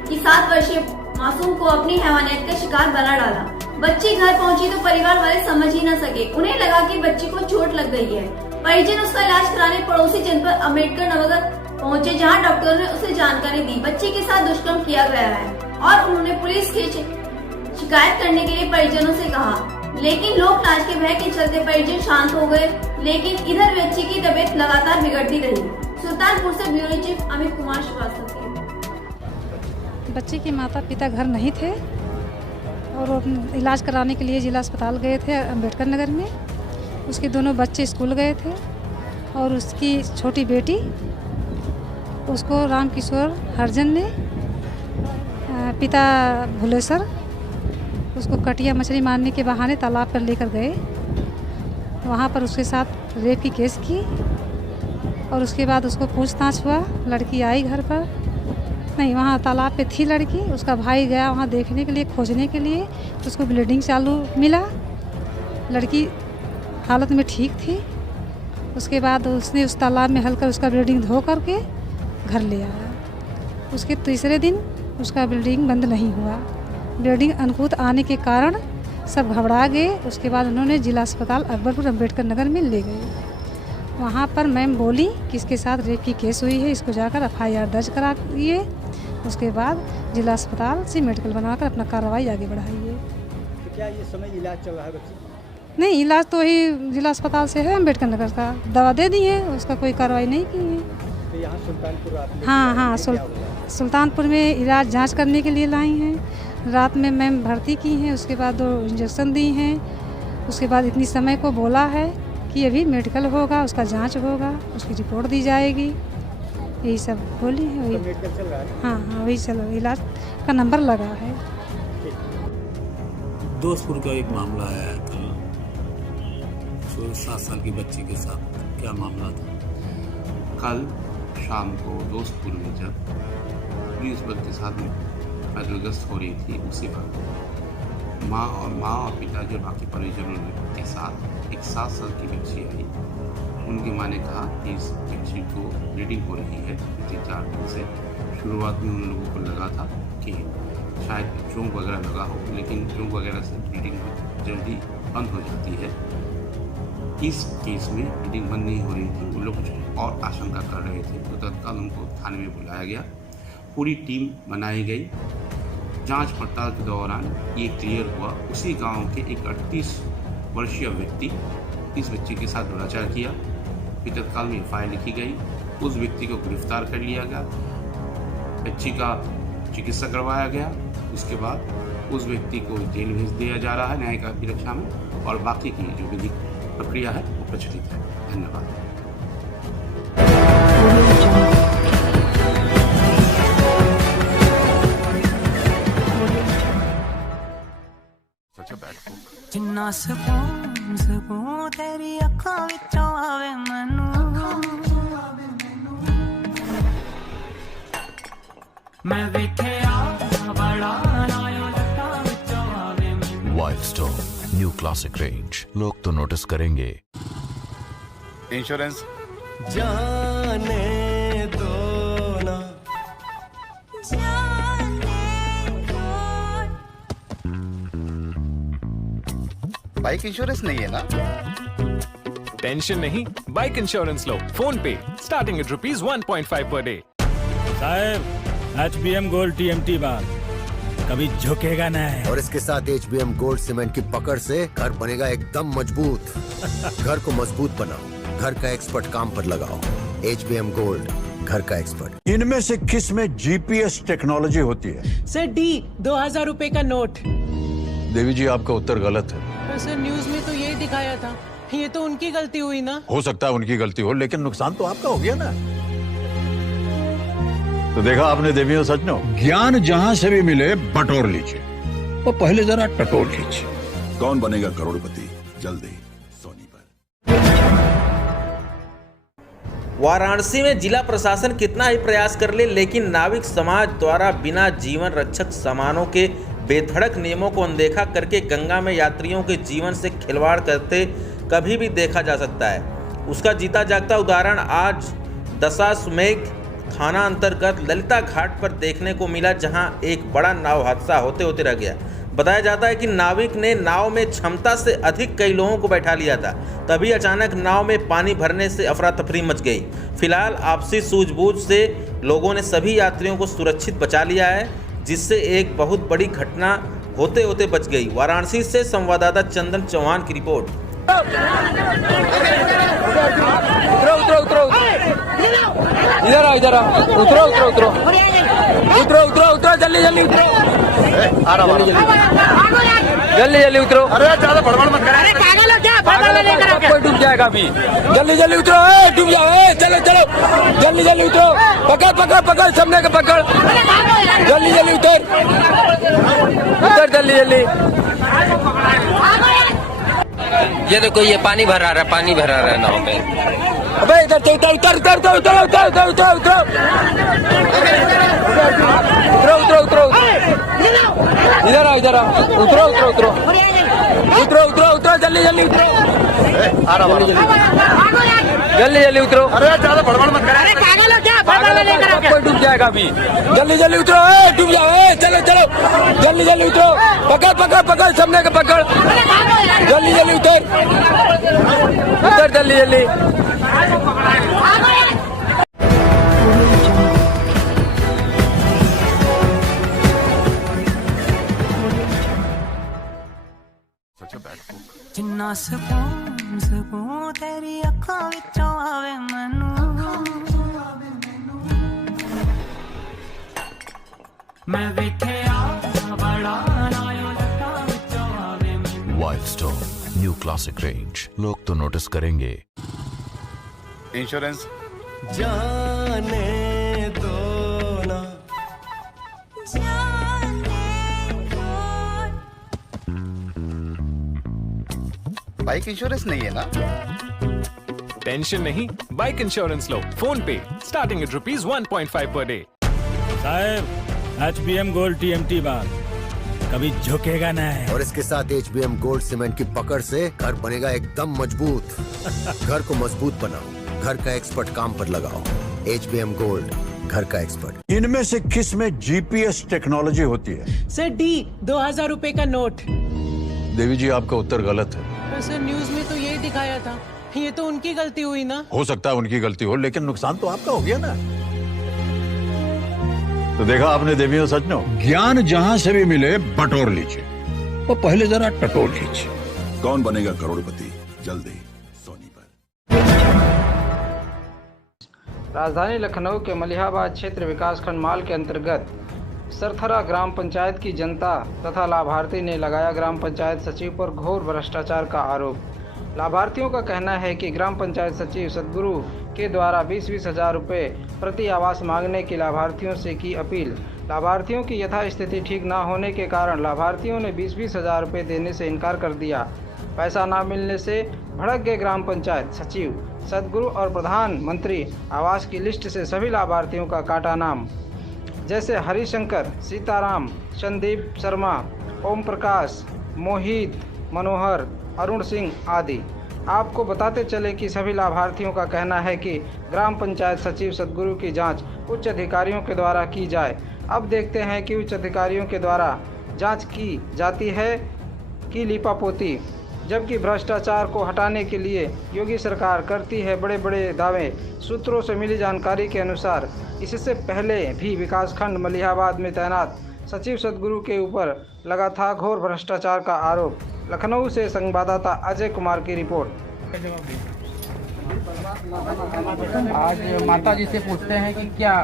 की 7 वर्षीय मासूम को अपनी हैवानियत का शिकार बना डाला। बच्ची घर पहुंची तो परिवार वाले समझ ही न सके। उन्हें लगा कि बच्ची को चोट लग गई है। परिजन उसका इलाज कराने पड़ोसी जनपद अम्बेडकर नगर पहुंचे, जहां डॉक्टरों ने उसे जानकारी दी बच्ची के साथ दुष्कर्म किया गया है और उन्होंने पुलिस की शिकायत करने के लिए परिजनों से कहा। लेकिन लोक लाज के भय के चलते परिजन शांत हो गए। लेकिन इधर बच्ची की तबीयत लगातार बिगड़ती रही। सुल्तानपुर से ब्यूरो चीफ अमित कुमार श्रीवास्तव। बच्ची के माता पिता घर नहीं थे और इलाज कराने के लिए जिला अस्पताल गए थे अम्बेडकर नगर में। उसके दोनों बच्चे स्कूल गए थे और उसकी छोटी बेटी, उसको रामकिशोर हरजन ने पिता भुलेसर उसको कटिया मछली मारने के बहाने तालाब पर लेकर गए। वहाँ पर उसके साथ रेप की केस की और उसके बाद उसको पूछताछ हुआ। लड़की आई घर पर नहीं, वहाँ तालाब पे थी लड़की। उसका भाई गया वहाँ देखने के लिए, खोजने के लिए, तो उसको ब्लीडिंग चालू मिला। लड़की हालत में ठीक थी। उसके बाद उसने उस तालाब में हलकर उसका ब्लीडिंग धो करके घर ले आया। उसके तीसरे दिन उसका ब्लीडिंग बंद नहीं हुआ। ब्लीडिंग अनुकूत आने के कारण सब घबरा गए। उसके बाद उन्होंने जिला अस्पताल अकबरपुर अम्बेडकर नगर में ले गए। वहाँ पर मैम बोली कि इसके साथ रेप की केस हुई है, इसको जाकर FIR दर्ज कराइए। उसके बाद जिला अस्पताल से मेडिकल बनाकर अपना कार्रवाई आगे बढ़ाइए। तो क्या ये समय इलाज चल रहा है बच्चे? नहीं, इलाज तो वही जिला अस्पताल से है अम्बेडकर नगर का, दवा दे दी है, उसका कोई कार्रवाई नहीं की है। तो यहाँ सुल्तानपुर हाँ, सुल्तानपुर में इलाज जांच करने के लिए लाई हैं। रात में मैम भर्ती की हैं, उसके बाद 2 इंजेक्शन दी हैं। उसके बाद इतनी समय को बोला है कि अभी मेडिकल होगा, उसका जांच होगा, उसकी रिपोर्ट दी जाएगी, यही सब बोली है। वही मेडिकल चल रहा है? हाँ, वही चल रहा है, इलाज का नंबर लगा है। दोस्तपुर का एक मामला आया है कल, 7 साल की बच्ची के साथ, क्या मामला था? कल शाम को दोस्तपुर में जब पुलिस बल के साथ पैदल गश्त हो रही थी, उसी वक्त माँ और पिताजी और बाकी परिजनों के साथ एक 7 साल की बच्ची आई। उनकी माँ ने कहा कि इस बच्ची को ब्लीडिंग हो रही है 3-4 दिन से। शुरुआत में उन लोगों को लगा था कि शायद चोंक वगैरह लगा हो, लेकिन चोंक वगैरह से ब्लीडिंग जल्दी बंद हो जाती है। इस केस में ब्लीडिंग बंद नहीं हो रही थी, वो लोग कुछ और आशंका कर रहे थे, तो तत्काल उनको थाने में बुलाया गया। पूरी टीम बनाई गई। जांच पड़ताल के दौरान ये क्लियर हुआ, उसी गांव के एक 38 वर्षीय व्यक्ति इस बच्ची के साथ दुराचार किया। फिर तत्काल में FIR लिखी गई, उस व्यक्ति को गिरफ्तार कर लिया गया, बच्ची का चिकित्सा करवाया गया। उसके बाद उस व्यक्ति को जेल भेज दिया जा रहा है न्यायिक अभिरक्षा में, और बाकी की जो विधिक प्रक्रिया है वो प्रचलित है। धन्यवाद। जिन्ना सकून तेरी अखां विचों आवे मैनू, मैं वेखिया बड़ा नायो लटां विचों आवे मैनू। Wild stone new classic range, लोग तो नोटिस करेंगे। इंश्योरेंस जाने दो ना, बाइक इंश्योरेंस नहीं है ना? टेंशन नहीं, बाइक इंश्योरेंस लो फोन पे, स्टार्टिंग एट ₹1.5 पर डे। साहब HBM गोल्ड TMT बार कभी झुकेगा नहीं। और इसके साथ HBM गोल्ड सीमेंट की पकड़ से घर बनेगा एकदम मजबूत। घर को मजबूत बनाओ, घर का एक्सपर्ट काम पर लगाओ। HBM गोल्ड, घर का एक्सपर्ट। इनमें से किस में GPS टेक्नोलॉजी होती है? सर D 2000 रुपए का नोट। देवी जी, आपका उत्तर गलत है। सर न्यूज में तो यही दिखाया था, ये तो उनकी गलती हुई ना। हो सकता है उनकी गलती हो, लेकिन नुकसान तो आपका हो गया ना। तो देखा आपने देवियों सज्जनों, ज्ञान जहां से भी मिले बटोर लीजिए, और पहले जरा टटोर लीजिए। कौन बनेगा करोड़पति, जल्दी सोनी पर। वाराणसी में जिला प्रशासन कितना ही प्रयास कर ले, लेकिन नाविक समाज द्वारा बिना जीवन रक्षक सामानों के बेधड़क नियमों को अनदेखा करके गंगा में यात्रियों के जीवन से खिलवाड़ करते कभी भी देखा जा सकता है। उसका जीता जागता उदाहरण आज दशाश्वमेध थाना अंतर्गत ललिता घाट पर देखने को मिला, जहां एक बड़ा नाव हादसा होते होते रह गया। बताया जाता है कि नाविक ने नाव में क्षमता से अधिक कई लोगों को बैठा लिया था, तभी अचानक नाव में पानी भरने से अफरा तफरी मच गई। फिलहाल आपसी सूझबूझ से लोगों ने सभी यात्रियों को सुरक्षित बचा लिया है, जिससे एक बहुत बड़ी घटना होते होते बच गई। वाराणसी से संवाददाता चंदन चौहान की रिपोर्ट। उतरो इधर आओ, उतरो जल्दी उतरो, जल्दी उतरो। अरे ज्यादा बड़बड़ मत कर। अरे पागल हो क्या? कोई डूब जाएगा अभी। जल्दी उतरो, डूब जाओ। चलो जल्दी उतरो। पकड़ सामने का पकड़। जल्दी उतर जल्दी। ये देखो, ये पानी भरा रहा है नाव में। अबे इधर उतर। इधर आओ, उतरो जल्दी उतरो। जल्दी उतरो। अरे ज्यादा बड़बड़ मत कर। अरे पागल हो क्या? कोई डूब जाएगा अभी। जल्दी जल्दी उतरो, डूब जाओ, चलो चलो, जल्दी जल्दी उतरो, पकड़ पकड़ पकड़, सबने का पकड़, जल्दी जल्दी उतर, उतर जल्दी जल्दी। जिन्ना सकून सकून तेरी अखां विचों आवे मैनू, मैं वेखिया बड़ा नायो लखां विचों आवे मैनू। Wild stone new classic range, लोग तो नोटिस करेंगे। इंश्योरेंस जाने दो ना, बाइक इंश्योरेंस नहीं है ना? टेंशन नहीं, बाइक इंश्योरेंस लो फोन पे, स्टार्टिंग एट ₹1.5 पर डे। साहब HBM गोल्ड TMT बार कभी झुकेगा नहीं। और इसके साथ HBM गोल्ड सीमेंट की पकड़ से घर बनेगा एकदम मजबूत। घर को मजबूत बनाओ, घर का एक्सपर्ट काम पर लगाओ। HBM गोल्ड, घर का एक्सपर्ट। इनमें से किस में GPS टेक्नोलॉजी होती है? सर D 2000 रुपए का नोट। देवी जी, आपका उत्तर गलत है। सर न्यूज में तो यही दिखाया था, ये तो उनकी गलती हुई ना। हो सकता है उनकी गलती हो, लेकिन नुकसान तो आपका हो गया ना। तो देखा आपने देवियों सज्जनों, ज्ञान जहां से भी मिले बटोर लीजिए, वो पहले जरा टटोल लीजिए। कौन बनेगा करोड़पति, जल्दी सोनी पर। राजधानी लखनऊ के मलिहाबाद क्षेत्र विकासखंड माल के अंतर्गत सरथरा ग्राम पंचायत की जनता तथा लाभार्थी ने लगाया ग्राम पंचायत सचिव पर घोर भ्रष्टाचार का आरोप। लाभार्थियों का कहना है कि ग्राम पंचायत सचिव सदगुरु के द्वारा 20-20 हज़ार रुपये प्रति आवास मांगने की लाभार्थियों से की अपील। लाभार्थियों की यथास्थिति ठीक न होने के कारण लाभार्थियों ने 20-20 हज़ार रुपये देने से इनकार कर दिया। पैसा न मिलने से भड़क गए ग्राम पंचायत सचिव। सदगुरु और प्रधानमंत्री आवास की लिस्ट से सभी लाभार्थियों का काटा नाम, जैसे हरिशंकर, सीताराम, संदीप शर्मा, ओम प्रकाश, मोहित, मनोहर, अरुण सिंह आदि। आपको बताते चले कि सभी लाभार्थियों का कहना है कि ग्राम पंचायत सचिव सदगुरु की जांच उच्च अधिकारियों के द्वारा की जाए। अब देखते हैं कि उच्च अधिकारियों के द्वारा जांच की जाती है कि लीपापोती, जबकि भ्रष्टाचार को हटाने के लिए योगी सरकार करती है बड़े बड़े दावे। सूत्रों से मिली जानकारी के अनुसार इससे पहले भी विकासखंड मलिहाबाद में तैनात सचिव सदगुरु के ऊपर लगा था घोर भ्रष्टाचार का आरोप। लखनऊ से संवाददाता अजय कुमार की रिपोर्ट। आज माता जी से पूछते हैं कि क्या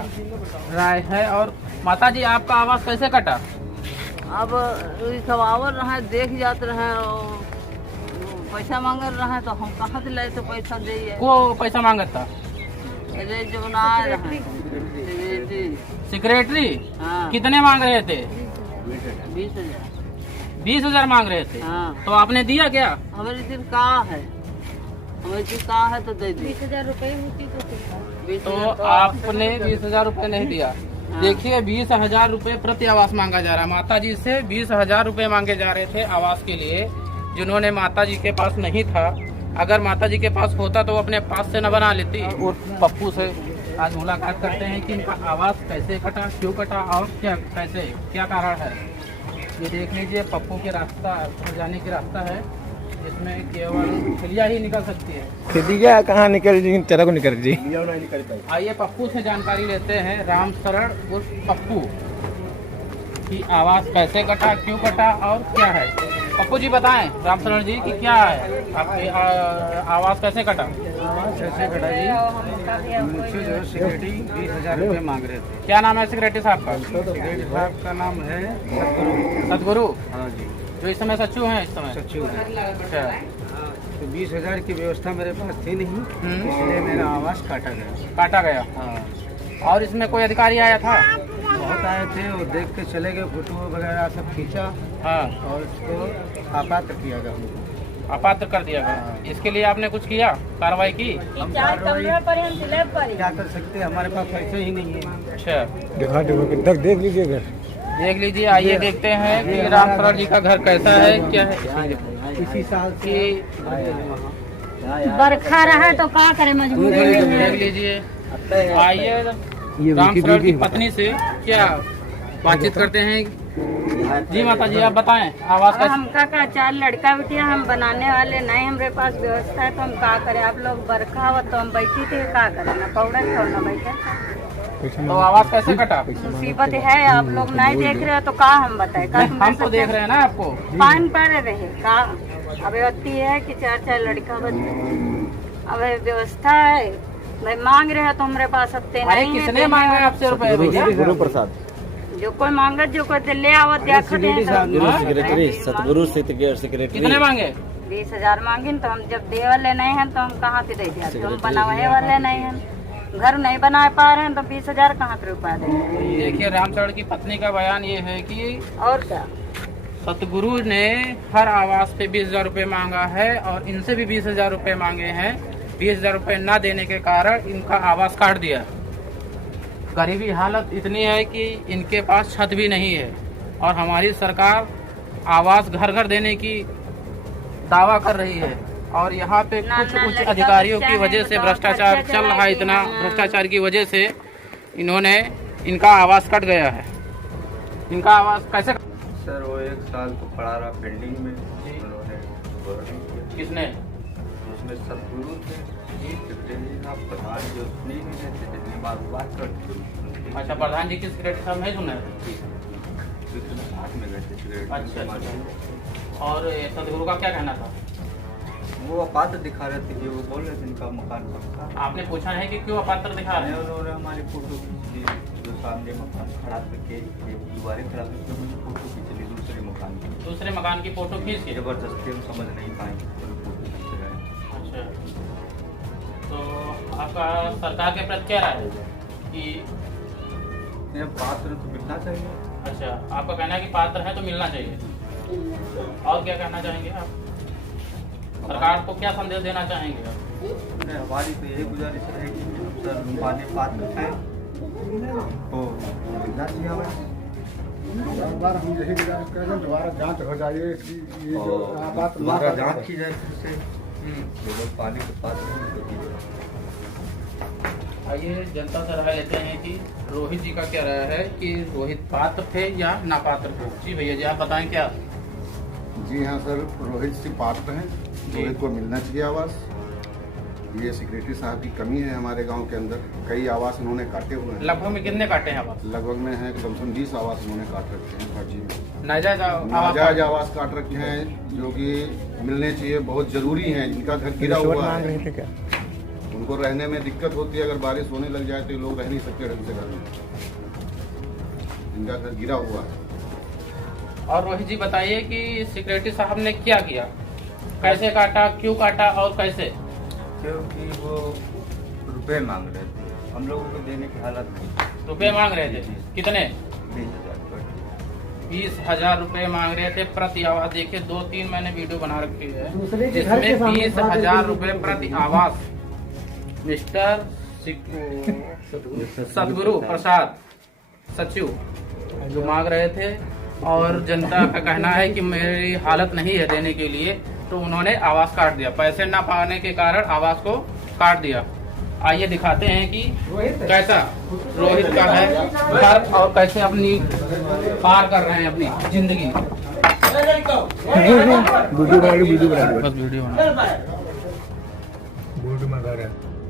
राय है। और माता जी, आपका आवास कैसे कटा? अब खबर रहे, देख जाते रहे, पैसा मांग रहे हैं तो हम कहाँ से लाए तो पैसा दे। को पैसा मांगत था? जो बनाए रहे सेक्रेटरी। हाँ। कितने मांग रहे थे? 20,000। 20,000 मांग रहे थे। हाँ। तो आपने दिया क्या? हमारी दिन कहाँ है, हमारी दिन कहाँ है तो दे दी। 20,000 रुपये होती तो आपने 20,000 रुपये नहीं दिया। देखिए, 20,000 रुपये प्रति आवास मांगा जा रहा है। माता जी से 20,000 रुपये मांगे जा रहे थे आवास के लिए, जिन्होंने माता जी के पास नहीं था। अगर माता जी के पास होता तो वो अपने पास से न बना लेती। और पप्पू से आज मुलाकात करते हैं कि इनका आवास कैसे कटा, क्यों कटा और क्या कारण है। ये देख लीजिए, पप्पू के रास्ता जाने की रास्ता है, इसमें केवल खलिया ही निकल सकती है। खलिया कहाँ निकल जी, चरा को निकल जी। आइए पप्पू से जानकारी लेते हैं। राम शरण उर्फ पप्पू की आवास कैसे कटा, क्यों कटा और क्या है। पप्पू जी बताएं, राम शरण जी की क्या है, आपकी आवास कैसे कटा? कैसे कटा जी, मुझसे जो सेक्रेटरी 20,000 रुपये मांग रहे थे। क्या नाम है सेक्रेटरी साहब का? सेक्रेटरी साहब का नाम है सदगुरु। हाँ जी, जो इस समय सचिव हैं। इस समय सचिव है। अच्छा, तो 20,000 की व्यवस्था मेरे पास थी नहीं, इसलिए मेरा आवास काटा गया। हाँ। और इसमें कोई अधिकारी आया था? बहुत आए थे, वो देख के चले गए, फोटो वगैरह सब खींचा। हाँ। और उसको अपात्र किया गया, हमको अपात्र कर दिया गया। इसके लिए आपने कुछ किया, कार्रवाई की? हम क्या कर सकते हैं, हमारे पास पैसे ही नहीं है। अच्छा, देख लीजिए घर, देख लीजिए। आइए देखते हैं कि राम शरण जी का घर कैसा है, क्या है। इसी साल से बरखा रहा तो क्या करे, मजबूरी। देख लीजिए, आइए राम शरण की पत्नी से क्या बातचीत करते हैं। जी माता जी, आप बताएं आवास का। हम का 4 लड़का बिटिया हम बनाने वाले नहीं, हमारे पास व्यवस्था है तो हम का करें। आप लोग बरखा हो तो हम बैठी थे, का करें ना पौड़ा छोड़ना बैठे। तो आवास कैसे कटा? मुसीबत है, आप लोग नहीं देख रहे हो तो का हम बताए। हम तो देख रहे हैं ना आपको। पान पर रहे का अब व्यक्ति है कि 4 लड़का बच्चे, अब व्यवस्था है भाई। मांग रहे हो तो हमारे पास हफ्ते नहीं। किसने मांगे आपसे रुपए भैया? गुरु प्रसाद जो कोई मांगत जो कोई ले आवत या सेक्रेटरी सतगुरु सेक्रेटरी। कितने मांगे? 20,000 मांगे तो हम जब दे वाले नहीं हैं तो हम कहाँ पे दे दिया। हम बनावे वाले नहीं हैं, घर नहीं बना पा रहे हैं तो 20,000 कहाँ पे रुपया दे। देखिए रामचरण की पत्नी का बयान ये है कि और क्या सतगुरु ने हर आवास पे 20,000 रुपए मांगा है और इनसे भी 20,000 रुपए मांगे हैं। 20,000 रुपए न देने के कारण इनका आवास काट दिया। गरीबी हालत इतनी है कि इनके पास छत भी नहीं है और हमारी सरकार आवास घर घर देने की दावा कर रही है और यहाँ पे कुछ उच्च अधिकारियों की वजह से भ्रष्टाचार चल रहा है। इतना भ्रष्टाचार की वजह से इनका आवास कट गया है। इनका आवास कैसे? सर वो 1 साल तो पड़ा रहा पेंडिंग में। उन्होंने किसने? उसमें सतगुरु थे प्रधान जी, उसने नहीं देते जितनी बात कर। अच्छा, प्रधान जी की सेक्रेटरी साहब नहीं सुना है? अच्छा। और सतगुरु का क्या कहना था? वो अपात्र दिखा रहे थे कि वो बोल रहे थे इनका मकान पक्का। आपने पूछा है कि क्यों अपात्र दिखा रहे हैं? उन्होंने हमारी फोटो खींची, जो सामने मकान खड़ा करके दीवारें खड़ा करके मुझे फोटो खींच ली दूसरे मकान की फोटो खींच के। जबरदस्ती हम समझ नहीं पाएंगे तो फोटो खींच रहे हैं। अच्छा, तो आपका सरकार के प्रति क्या राय है कि पात्र तो मिलना चाहिए? अच्छा, आपका कहना है कि पात्र है तो मिलना चाहिए। और क्या कहना चाहेंगे आप? सरकार को क्या संदेश देना चाहेंगे आप? हमारी तो यही गुजारिश रहेगी कि सर पाने पात्र हैं तो मिलना चाहिए हमें। बार हम यही गुजारिश करें दोबारा जांच हो जाए इसकी, दोबारा जांच की जाए फिर से पानी के पात्र। आइए जनता से राय लेते हैं कि रोहित जी का क्या राय है कि रोहित पात्र थे या नापात्र थे। जी भैया जी, आप बताएं क्या? जी हाँ सर, रोहित सिंह पात्र हैं। रोहित को मिलना चाहिए आवास। ये सेक्रेटरी साहब की कमी है हमारे गांव के अंदर। कई आवास उन्होंने काटे हुए हैं। लगभग में कितने काटे हैं आवास? लगभग में है कम से कम 20 आवास उन्होंने काट रखे हैं फर्जी में। नाजायज आवास काट रखे हैं जो कि मिलने चाहिए, बहुत जरूरी है। इनका घर गिरा हुआ है, उनको रहने में दिक्कत होती है। अगर बारिश होने लग जाए तो लोग रह नहीं सकते ढंग से घर में। इनका घर गिरा हुआ है। और रोहित जी बताइए कि सेक्रेटरी साहब ने क्या किया, कैसे काटा, क्यों काटा और कैसे? क्योंकि वो रुपए मांग रहे थे, हम लोगों को देने की हालत नहीं। रुपए मांग रहे थे? कितने? 20,000 रुपए मांग रहे थे प्रति आवास। देखिए 2-3 मैंने वीडियो बना रखी है जिसमें 20,000 रुपए प्रति आवास मिस्टर सतगुरु प्रसाद सचिव जो मांग रहे थे। और जनता का कहना है कि मेरी हालत नहीं है देने के लिए, तो उन्होंने आवास काट दिया। पैसे न पाने के कारण आवास को काट दिया। आइए दिखाते हैं कि कैसा रोहित का है घर और कैसे अपनी पार कर रहे हैं अपनी जिंदगी।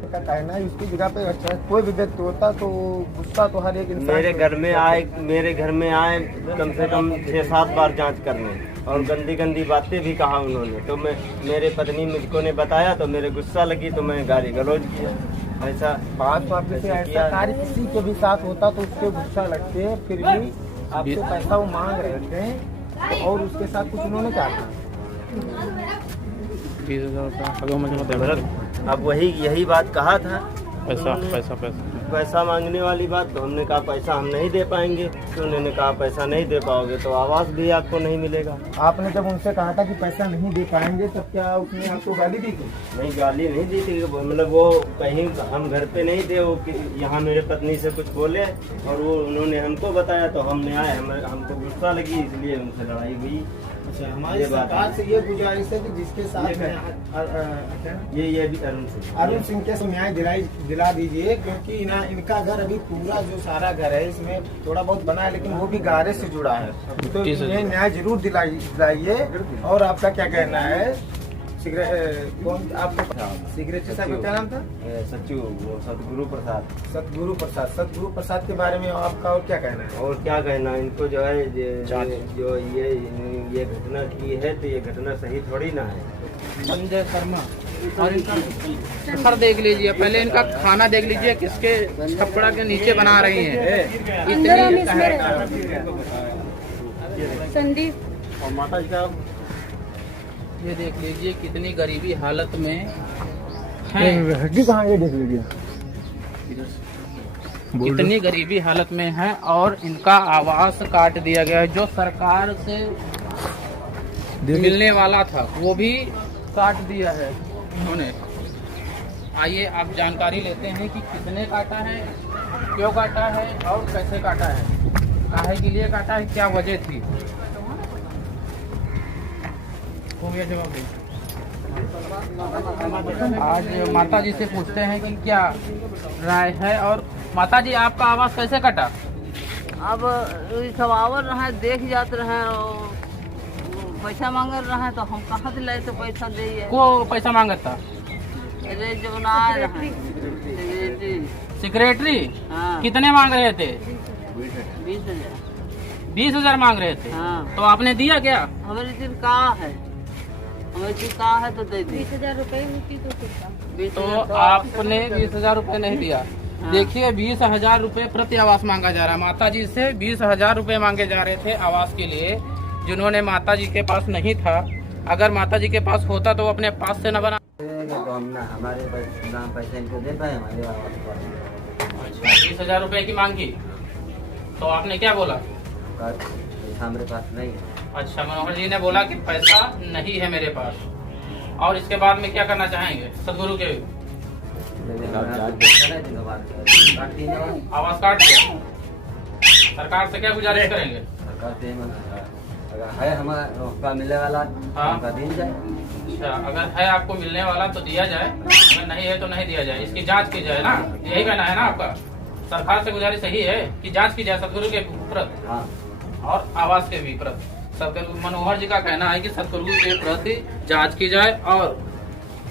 का कहना है उसकी जगह पे अच्छा कोई भी व्यक्ति होता तो गुस्सा तो हर एक इंसान। मेरे घर में आए कम से कम 6-7 बार जांच करने और गंदी बातें भी कहा उन्होंने। तो मेरे पत्नी मुझको ने बताया तो मेरे गुस्सा लगी तो मैं गाली गलौज किया। ऐसा बात से ऐसा कार्य किसी के भी साथ होता तो उसके गुस्सा लगते हैं, फिर भी आपसे पैसा वो मांग रहे थे और उसके साथ कुछ उन्होंने क्या कहा? 20,000 रुपया। अब यही बात कहा था, पैसा मांगने वाली बात। तो हमने कहा पैसा हम नहीं दे पाएंगे। तो उन्होंने कहा पैसा नहीं दे पाओगे तो आवास भी आपको नहीं मिलेगा। आपने जब उनसे कहा था कि पैसा नहीं दे पाएंगे तब क्या उसने आपको गाली दी थी? नहीं, गाली नहीं दी थी। मतलब वो कहीं हम घर पे नहीं थे, वो यहाँ मेरे पत्नी से कुछ बोले और वो उन्होंने हमको बताया तो हमने आए। हमको गुस्सा लगी इसलिए उनसे लड़ाई हुई। अच्छा, हमारी सरकार से ये गुजारिश है कि जिसके साथ ये भी अरुण सिंह के न्याय दिला दीजिए, क्योंकि ना इनका घर अभी पूरा जो सारा घर है इसमें थोड़ा बहुत बना है, लेकिन वो भी गारे से जुड़ा है, तो ये न्याय जरूर दिलाइए। और आपका क्या कहना है? कौन आपको सिगरेट साहब का क्या नाम था? सतगुरु प्रसाद के बारे में आपका और क्या कहना है? और क्या कहना, इनको जो है जो ये घटना की है तो ये घटना सही थोड़ी ना है। संजय शर्मा, और इनका सफर देख लीजिए, पहले इनका खाना देख लीजिए किसके छप्पड़ा के नीचे बना रही हैं। संदीप और माता जी का ये देख लीजिए कितनी गरीबी हालत में है। हड्डी कहाँ है देख लीजिए, कितनी गरीबी हालत में है, और इनका आवास काट दिया गया है। जो सरकार से मिलने वाला था वो भी काट दिया है उन्होंने। आइए आप जानकारी लेते हैं कि किसने काटा है, क्यों काटा है और कैसे काटा है, काहे के लिए काटा है, क्या वजह थी। हो गया जवाब दे। आज माता जी से पूछते हैं कि क्या राय है। और माता जी, आपका आवास कैसे कटा? अब खवावर रहे, देख जाते रहे, पैसा मांग रहे हैं तो हम कहाँ से लाए तो पैसा दे। को पैसा मांगत था? सेक्रेटरी हाँ। कितने मांग रहे थे? 20,000 मांग रहे थे। हाँ। तो आपने दिया क्या? हमारे दिन कहाँ है, हमारे दिन कहाँ है तो दे दी। 20,000 रुपए तो आपने 20,000 रुपए नहीं दिया। हाँ। देखिए 20,000 रुपए प्रति आवास मांगा जा रहा है। माता जी से 20,000 रुपए मांगे जा रहे थे आवास के लिए, जिन्होंने माता जी के पास नहीं था। अगर माता जी के पास होता तो वो अपने पास से न बना। तो हम ना हमारे पैसे इनको दे पाए हमारे आवास पर। अच्छा, 20,000 रुपए की मांगी तो आपने क्या बोला? पैसा मेरे पास नहीं है। अच्छा, मनोहर जी ने बोला कि पैसा नहीं है मेरे पास। और इसके बाद में क्या करना चाहेंगे सदगुरु के? आवास काट दिया, सरकार से क्या गुजारिश करेंगे? सरकार से अगर है हमारा मिलने वाला हमका दिया जाए। अच्छा, अगर है आपको मिलने वाला तो दिया जाए, अगर नहीं है तो नहीं दिया जाए, इसकी जांच की जाए ना, यही कहना है ना आपका? सरकार से गुजारिश यही है कि जांच की जाए सदगुरु के प्रति और आवास के भी प्रति। मनोहर जी का कहना है कि सदगुरु के प्रति जांच की जाए और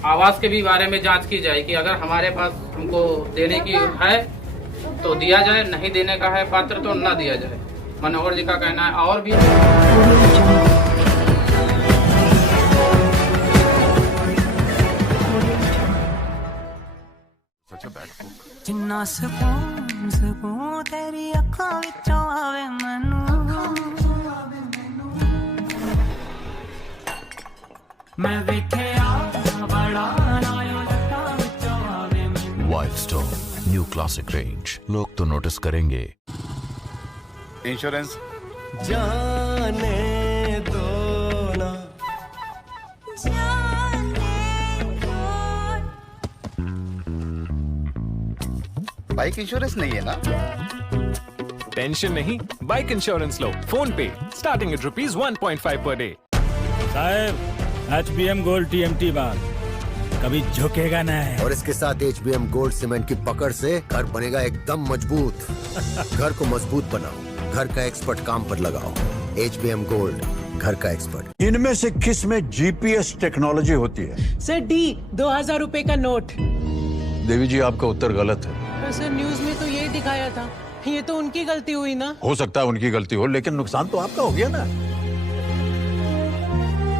आवास के भी बारे में जांच की जाए कि अगर हमारे पास हमको देने की है तो दिया जाए, नहीं देने का है पात्र तो न दिया जाए। मनोहर जी का कहना है। और भी जिन्ना सकून तेरी अखां विचों आवे मैनू, मैं वेखिया बड़ा नायो लट्टां विचों आवे मैनू। वाइल्डस्टोन न्यू क्लासिक रेंज, लोग तो नोटिस करेंगे। इंश्योरेंस जाने दो ना, बाइक इंश्योरेंस नहीं है ना? टेंशन नहीं, बाइक इंश्योरेंस लो फोन पे, स्टार्टिंग एट ₹1.5 पर डे। साहब HBM गोल्ड TMT बार कभी झुकेगा नहीं। और इसके साथ HBM गोल्ड सीमेंट की पकड़ से घर बनेगा एकदम मजबूत। घर को मजबूत बनाओ, घर का एक्सपर्ट काम पर लगाओ। HBM गोल्ड, घर का एक्सपर्ट। इनमें से किस में GPS टेक्नोलॉजी होती है? सर D 2,000 रुपए का नोट। देवी जी, आपका उत्तर गलत है। सर न्यूज में तो यही दिखाया था, ये तो उनकी गलती हुई ना। हो सकता है उनकी गलती हो, लेकिन नुकसान तो आपका हो गया ना।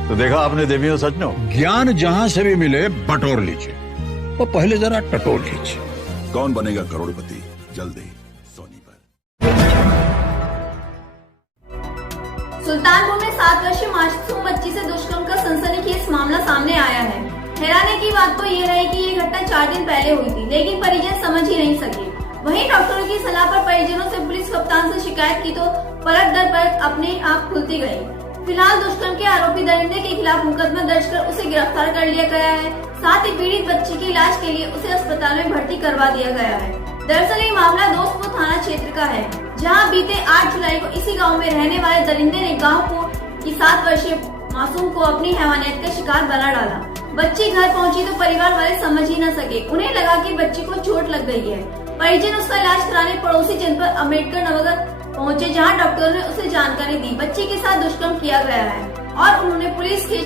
तो देखा आपने देवियों सज्जनों, ज्ञान जहां से भी मिले बटोर लीजिए, वो पहले जरा टटोर लीजिए। कौन बनेगा करोड़पति, जल्दी सोनी पर। सुल्तानपुर में 7 वर्षीय मासूम बच्ची से दुष्कर्म का सनसनीखेज मामला सामने आया है। हैरानी की बात तो ये है कि ये घटना 4 दिन पहले हुई थी, लेकिन परिजन समझ ही नहीं सके। वहीं डॉक्टरों की सलाह पर परिजनों से पुलिस कप्तान से शिकायत की तो परत दर परत अपने आप खुलती गई। फिलहाल दुष्कर्म के आरोपी दरिंदे के खिलाफ मुकदमा दर्ज कर उसे गिरफ्तार कर लिया गया है। साथ ही पीड़ित बच्ची के इलाज के लिए उसे अस्पताल में भर्ती करवा दिया गया है। दरअसल ये मामला दोस्तपुर थाना क्षेत्र का है, जहां बीते 8 जुलाई को इसी गांव में रहने वाले दरिंदे ने गांव को कि 7 वर्षीय मासूम को अपनी हैवानियत का शिकार बना डाला। बच्ची घर पहुंची तो परिवार वाले समझ ही न सके। उन्हें लगा कि बच्ची को चोट लग गई है। परिजन उसका इलाज कराने पड़ोसी जनपद अम्बेडकर नगर पहुंचे, जहां डॉक्टरों ने उसे जानकारी दी बच्ची के साथ दुष्कर्म किया गया है और उन्होंने पुलिस की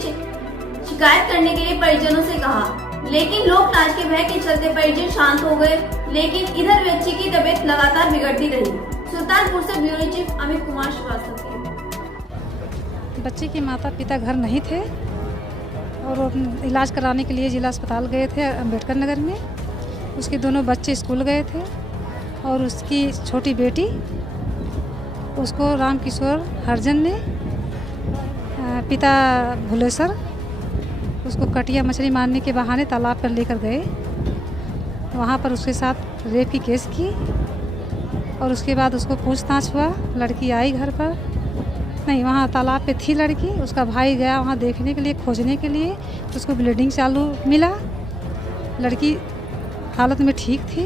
शिकायत करने के लिए परिजनों से कहा, लेकिन लोक लाज के भय के चलते परिजन शांत हो गए। लेकिन इधर बच्ची की तबीयत लगातार बिगड़ती रही। सुल्तानपुर से ब्यूरो चीफ अमित कुमार श्रीवास्तव। बच्ची के माता पिता घर नहीं थे और इलाज कराने के लिए जिला अस्पताल गए थे अम्बेडकर नगर में। उसके दोनों बच्चे स्कूल गए थे और उसकी छोटी बेटी उसको रामकिशोर हरजन ने पिता भुलेसर उसको कटिया मछली मारने के बहाने तालाब पर लेकर गए। वहाँ पर उसके साथ रेप की केस की और उसके बाद उसको पूछताछ हुआ। लड़की आई घर पर, नहीं वहाँ तालाब पे थी लड़की। उसका भाई गया वहाँ देखने के लिए, खोजने के लिए, तो उसको ब्लीडिंग चालू मिला। लड़की हालत में ठीक थी।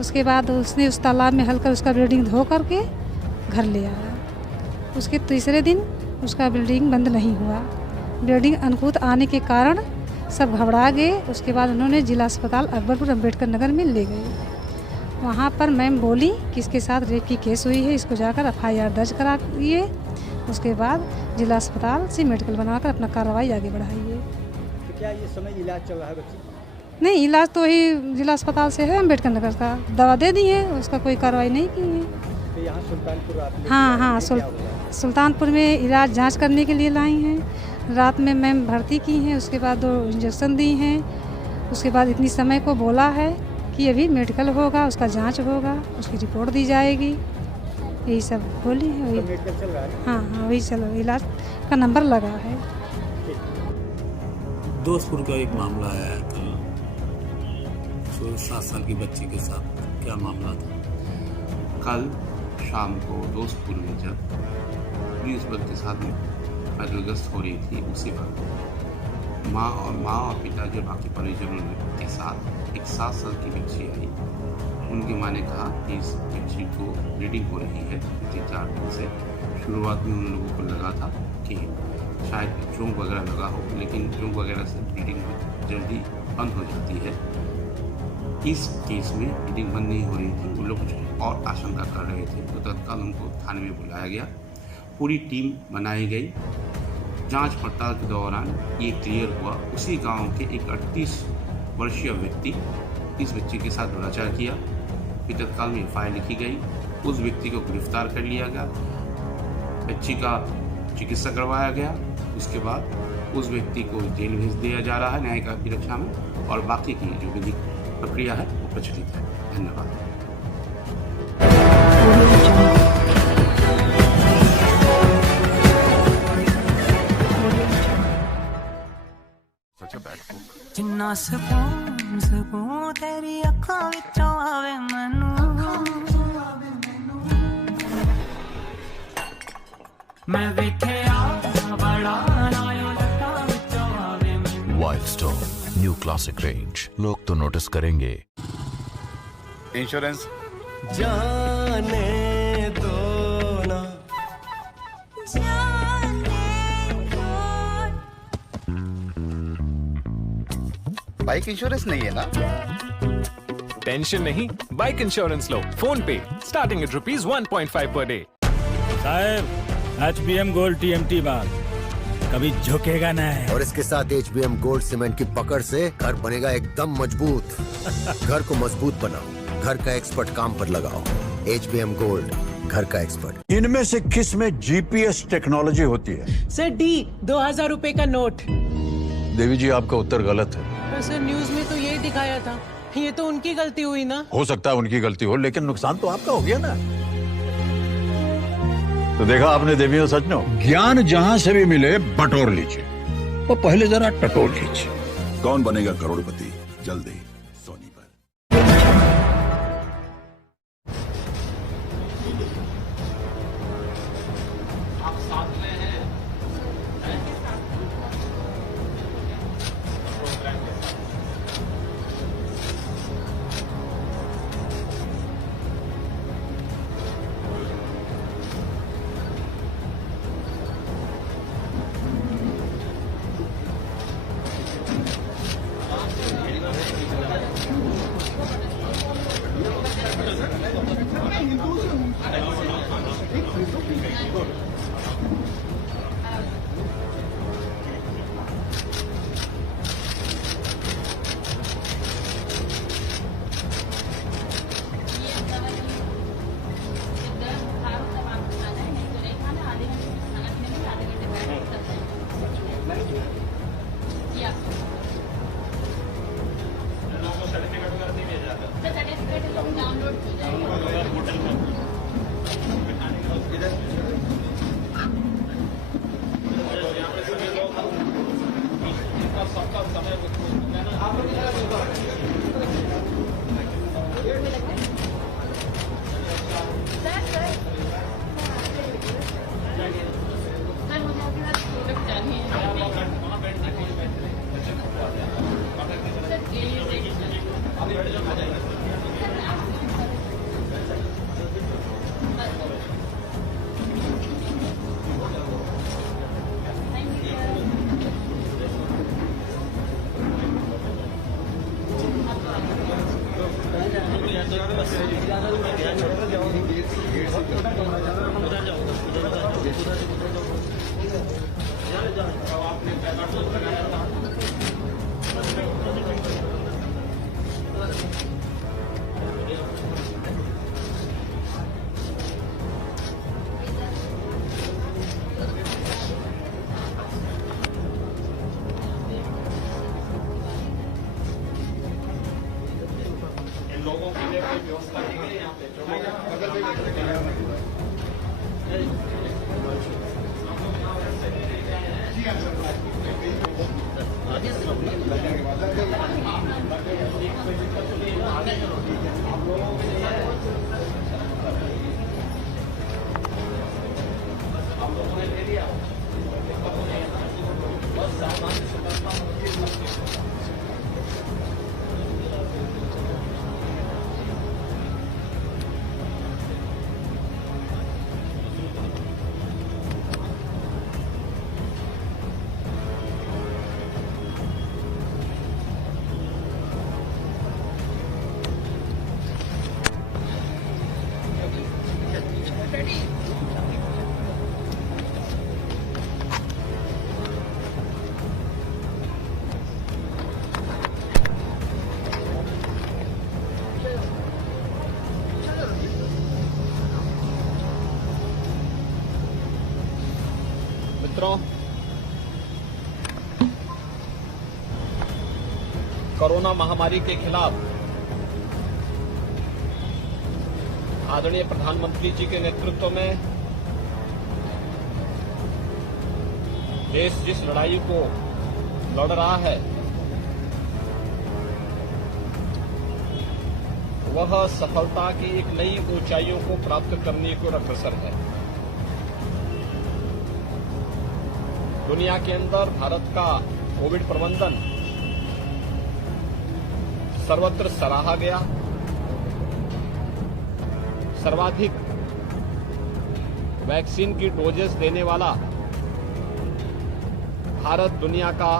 उसके बाद उसने उस तालाब में हलकर उसका ब्लीडिंग धो करके घर ले आया। उसके तीसरे दिन उसका ब्लीडिंग बंद नहीं हुआ। ब्लीडिंग अनुकूत आने के कारण सब घबरा गए। उसके बाद उन्होंने जिला अस्पताल अकबरपुर अम्बेडकर नगर में ले गए। वहाँ पर मैम बोली कि इसके साथ रेप की केस हुई है, इसको जाकर FIR दर्ज कराइए। उसके बाद जिला अस्पताल से मेडिकल बनाकर अपना कार्रवाई आगे बढ़ाइए। तो क्या ये समय इलाज चल रहा है बच्ची? नहीं, इलाज तो वही जिला अस्पताल से है अम्बेडकर नगर का। दवा दे दी है, उसका कोई कार्रवाई नहीं की है। तो यहाँ सुल्तानपुर हाँ, सुल्तानपुर में इलाज जाँच करने के लिए लाई हैं। रात में मैम भर्ती की हैं, उसके बाद 2 इंजेक्शन दी हैं। उसके बाद इतनी समय को बोला है कि अभी मेडिकल होगा, उसका जांच होगा, उसकी रिपोर्ट दी जाएगी। यही सब बोली है। वही मेडिकल चल रहा है? हाँ, वही चल रहा है। इलाज का नंबर लगा है। दोस्तपुर का एक मामला आया है कल 7 साल की बच्ची के साथ। क्या मामला था? कल शाम को दोस्तपुर में जब पुलिस बल के साथ पैदल गश्त हो रही थी, उसी वक्त माँ और पिता जो बाकी परिजनों के साथ एक 7 साल की बच्ची आई। उनकी माँ ने कहा कि इस बच्ची को ब्लीडिंग हो रही है 3-4 दिन से। शुरुआत में उन लोगों को लगा था कि शायद चोंक वगैरह लगा हो, लेकिन चोंक वगैरह से ब्लीडिंग जल्दी बंद हो जाती है। इस केस में ब्लीडिंग बंद नहीं हो रही थी, वो लोग कुछ और आशंका कर रहे थे, तो तत्काल उनको थाने में बुलाया गया। पूरी टीम बनाई गई। जांच पड़ताल के दौरान ये क्लियर हुआ, उसी गांव के एक 38 वर्षीय व्यक्ति इस बच्ची के साथ दुराचार किया। फिर तत्काल में FIR लिखी गई। उस व्यक्ति को गिरफ्तार कर लिया गया, बच्ची का चिकित्सा करवाया गया। उसके बाद उस व्यक्ति को जेल भेज दिया जा रहा है न्यायिक अभिरक्षा में, और बाकी की जो विधिक प्रक्रिया है वो प्रचलित है। धन्यवाद। जिन्ना सकून तेरी अखां विचों आवे मैनू, मैं वेखिया बड़ा लायो लटां विचों आवे मैनू। Wild stone new classic range, लोग तो नोटिस करेंगे। इंश्योरेंस जाने दो ना, बाइक इंश्योरेंस नहीं है ना? टेंशन नहीं, बाइक इंश्योरेंस लो फोन पे, स्टार्टिंग एट ₹1.5 पर डे। साहब HBM गोल्ड TMT बार कभी झुकेगा नहीं। और इसके साथ HBM गोल्ड सीमेंट की पकड़ से घर बनेगा एकदम मजबूत। घर को मजबूत बनाओ, घर का एक्सपर्ट काम पर लगाओ। HBM गोल्ड, घर का एक्सपर्ट। इनमें से किस में GPS टेक्नोलॉजी होती है? सर D 2000 रुपए का नोट। देवी जी, आपका उत्तर गलत है। सर न्यूज में तो यही दिखाया था। ये तो उनकी गलती हुई ना। हो सकता है उनकी गलती हो, लेकिन नुकसान तो आपका हो गया ना। तो देखा आपने देवियों सज्जनों, ज्ञान जहां से भी मिले बटोर लीजिए, और पहले जरा टटोल लीजिए। कौन बनेगा करोड़पति, जल्दी सोनी पर। आप साथ में हैं? लोगों के लिए कोई व्यवस्था की गई यहाँ आप लोगों ने ले लिया बस सावधानी से मित्रों, कोरोना महामारी के खिलाफ आदरणीय प्रधानमंत्री जी के नेतृत्व में देश जिस लड़ाई को लड़ रहा है वह सफलता की एक नई ऊंचाइयों को प्राप्त करने को अग्रसर है। दुनिया के अंदर भारत का कोविड प्रबंधन सर्वत्र सराहा गया। सर्वाधिक वैक्सीन की डोजेस देने वाला भारत दुनिया का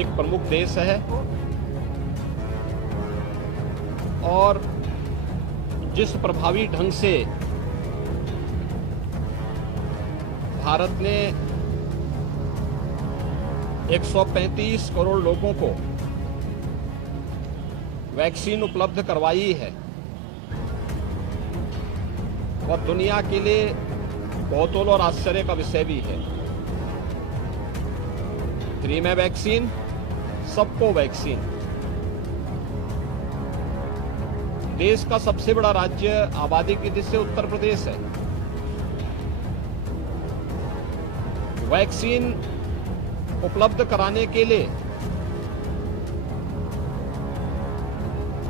एक प्रमुख देश है और जिस प्रभावी ढंग से भारत ने 135 करोड़ लोगों को वैक्सीन उपलब्ध करवाई है वह दुनिया के लिए कौतूहल और आश्चर्य का विषय भी है। फ्री में वैक्सीन, सबको वैक्सीन। देश का सबसे बड़ा राज्य आबादी की दृष्टि से उत्तर प्रदेश है। वैक्सीन उपलब्ध कराने के लिए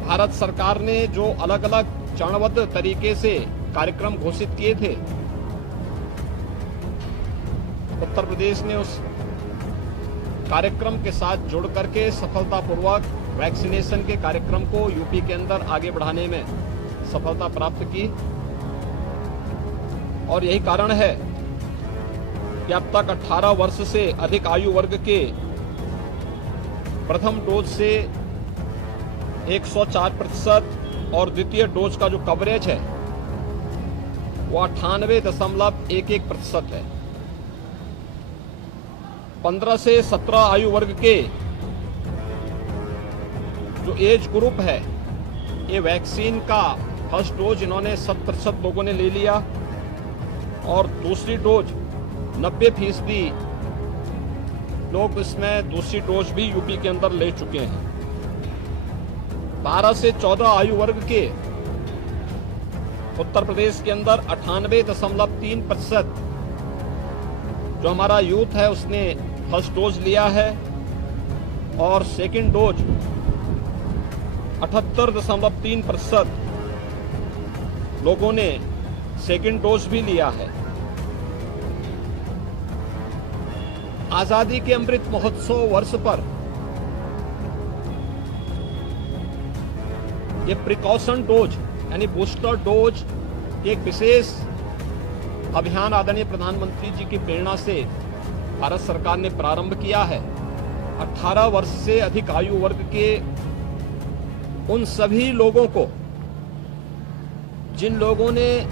भारत सरकार ने जो अलग अलग चरणबद्ध तरीके से कार्यक्रम घोषित किए थे, उत्तर प्रदेश ने उस कार्यक्रम के साथ जुड़ करके सफलतापूर्वक वैक्सीनेशन के कार्यक्रम को यूपी के अंदर आगे बढ़ाने में सफलता प्राप्त की और यही कारण है कि अब तक 18 वर्ष से अधिक आयु वर्ग के प्रथम डोज से 104% और द्वितीय डोज का जो कवरेज है वो 98.11% है। 15 से 17 आयु वर्ग के जो एज ग्रुप है, ये वैक्सीन का फर्स्ट डोज इन्होंने 100% लोगों ने ले लिया और दूसरी डोज 90% लोग इसमें दूसरी डोज भी यूपी के अंदर ले चुके हैं। 12 से 14 आयु वर्ग के उत्तर प्रदेश के अंदर 98.3% जो हमारा यूथ है उसने फर्स्ट डोज लिया है और सेकंड डोज 78.3% लोगों ने सेकंड डोज भी लिया है। आजादी के अमृत महोत्सव वर्ष पर ये प्रिकॉशन डोज यानी बूस्टर डोज एक विशेष अभियान आदरणीय प्रधानमंत्री जी की प्रेरणा से भारत सरकार ने प्रारंभ किया है। 18 वर्ष से अधिक आयु वर्ग के उन सभी लोगों को जिन लोगों ने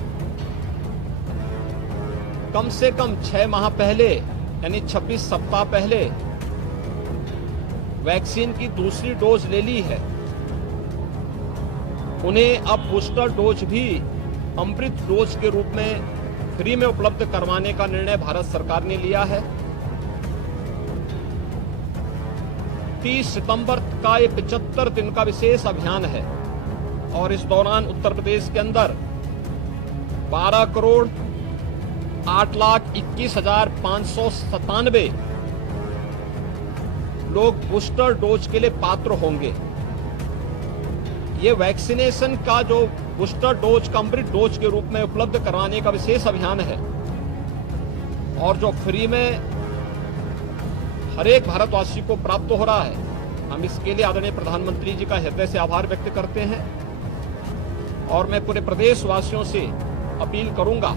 कम से कम 6 माह पहले यानी 26 सप्ताह पहले वैक्सीन की दूसरी डोज ले ली है, उन्हें अब बूस्टर डोज भी अमृत डोज के रूप में फ्री में उपलब्ध करवाने का निर्णय भारत सरकार ने लिया है। 30 सितंबर का ये 75 दिन का विशेष अभियान है और इस दौरान उत्तर प्रदेश के अंदर 12,08,21,597 लोग बूस्टर डोज के लिए पात्र होंगे। ये वैक्सीनेशन का जो बूस्टर डोज का अमृत डोज के रूप में उपलब्ध करवाने का विशेष अभियान है और जो फ्री में हर एक भारतवासी को प्राप्त हो रहा है, हम इसके लिए आदरणीय प्रधानमंत्री जी का हृदय से आभार व्यक्त करते हैं। और मैं पूरे प्रदेश वासियों से अपील करूंगा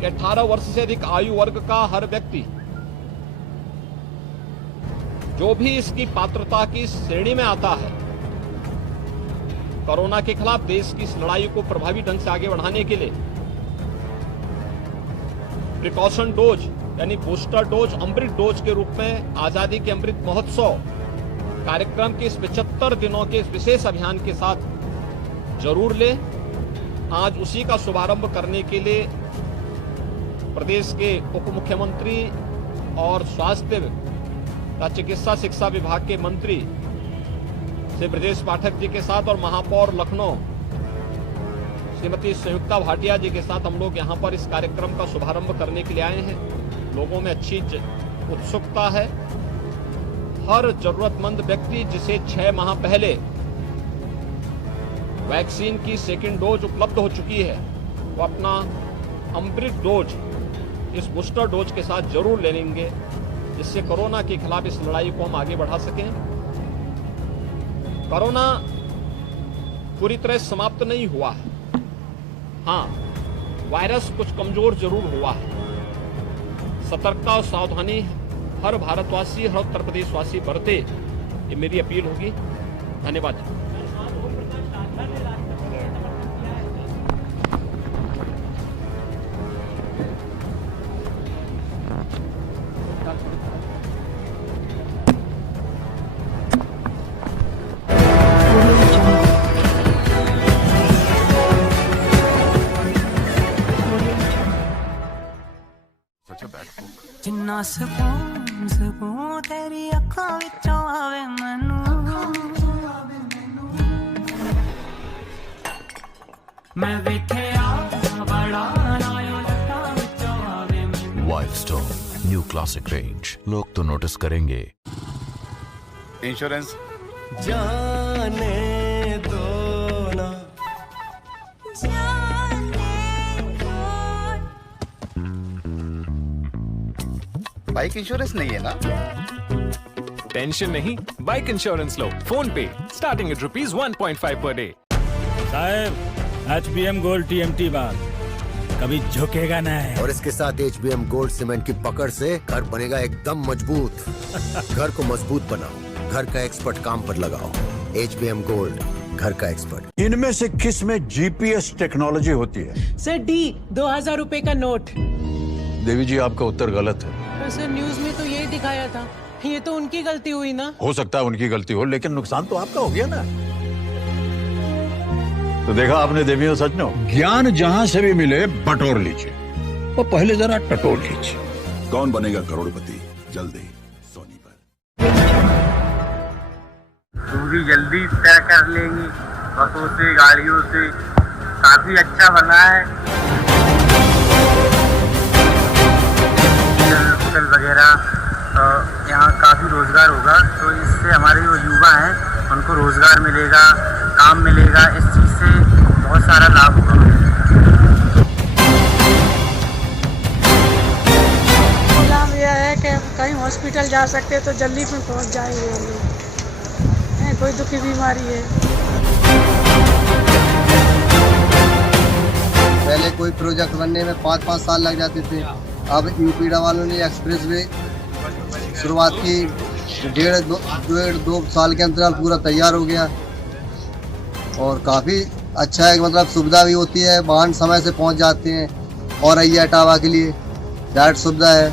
कि 18 वर्ष से अधिक आयु वर्ग का हर व्यक्ति जो भी इसकी पात्रता की श्रेणी में आता है, कोरोना के खिलाफ देश की इस लड़ाई को प्रभावी ढंग से आगे बढ़ाने के लिए प्रिकॉशन डोज यानी बूस्टर डोज अमृत डोज के रूप में आजादी के अमृत महोत्सव कार्यक्रम के इस 75 दिनों के इस विशेष अभियान के साथ जरूर ले। आज उसी का शुभारंभ करने के लिए प्रदेश के उप मुख्यमंत्री और स्वास्थ्य तथा चिकित्सा शिक्षा विभाग के मंत्री श्री ब्रजेश पाठक जी के साथ और महापौर लखनऊ श्रीमती संयुक्ता भाटिया जी के साथ हम लोग यहाँ पर इस कार्यक्रम का शुभारंभ करने के लिए आए हैं। लोगों में अच्छी उत्सुकता है। हर जरूरतमंद व्यक्ति जिसे 6 माह पहले वैक्सीन की सेकंड डोज उपलब्ध हो चुकी है, वो अपना अमृत डोज इस बूस्टर डोज के साथ जरूर ले लेंगे, जिससे कोरोना के खिलाफ इस लड़ाई को हम आगे बढ़ा सकें। कोरोना पूरी तरह समाप्त नहीं हुआ है। हाँ, वायरस कुछ कमजोर जरूर हुआ है। सतर्कता और सावधानी हर भारतवासी, हर उत्तर प्रदेशवासी बरते, ये मेरी अपील होगी। धन्यवाद। जिन्ना सकून सकून तेरी अखां विचों आवे मैनू, मैं वेखिया बड़ा नायो लटां विचों आवे मैनू। Wild stone new classic range, लोग तो नोटिस करेंगे। इंश्योरेंस जाने दो ना बाइक इंश्योरेंस नहीं है ना? टेंशन नहीं, बाइक इंश्योरेंस लो फोन पे, स्टार्टिंग एट ₹1.5 पर डे। साहब, HBM गोल्ड TMT बार कभी झुकेगा नहीं। और इसके साथ HBM गोल्ड सीमेंट की पकड़ से घर बनेगा एकदम मजबूत। घर को मजबूत बनाओ, घर का एक्सपर्ट काम पर लगाओ। HBM गोल्ड, घर का एक्सपर्ट। इनमें से किस में जीपीएस टेक्नोलॉजी होती है? सर डी 2000 रुपए का नोट। देवी जी आपका उत्तर गलत है। पर सर न्यूज में तो यही दिखाया था। ये तो उनकी गलती हुई ना। हो सकता है उनकी गलती हो, लेकिन नुकसान तो आपका हो गया ना। तो देखा आपने देवियों सज्जनों, ज्ञान जहां से भी मिले बटोर लीजिए, वो पहले जरा टटोल लीजिए। कौन बनेगा करोड़पति, जल्दी सोनी पर। दूरी जल्दी तय कर लेंगी, बसों से गाड़ियों से, काफी अच्छा बना है। होटल वगैरह यहाँ काफी रोजगार होगा, तो इससे हमारे जो युवा हैं उनको रोजगार मिलेगा, काम मिलेगा। इस चीज से बहुत सारा लाभ होगा। लाभ यह है कि कहीं हॉस्पिटल जा सकते हैं तो जल्दी में पहुंच जाएंगे हम लोग। कोई दुखी बीमारी है, पहले कोई प्रोजेक्ट बनने में 5-5 साल लग जाते थे। अब यूपीडा वालों ने एक्सप्रेस वे शुरुआत की, 1.5-2 साल के अंतराल पूरा तैयार हो गया और काफ़ी अच्छा है। मतलब सुविधा भी होती है, वाहन समय से पहुंच जाते हैं और अय्या इटावा के लिए डायरेक्ट सुविधा है।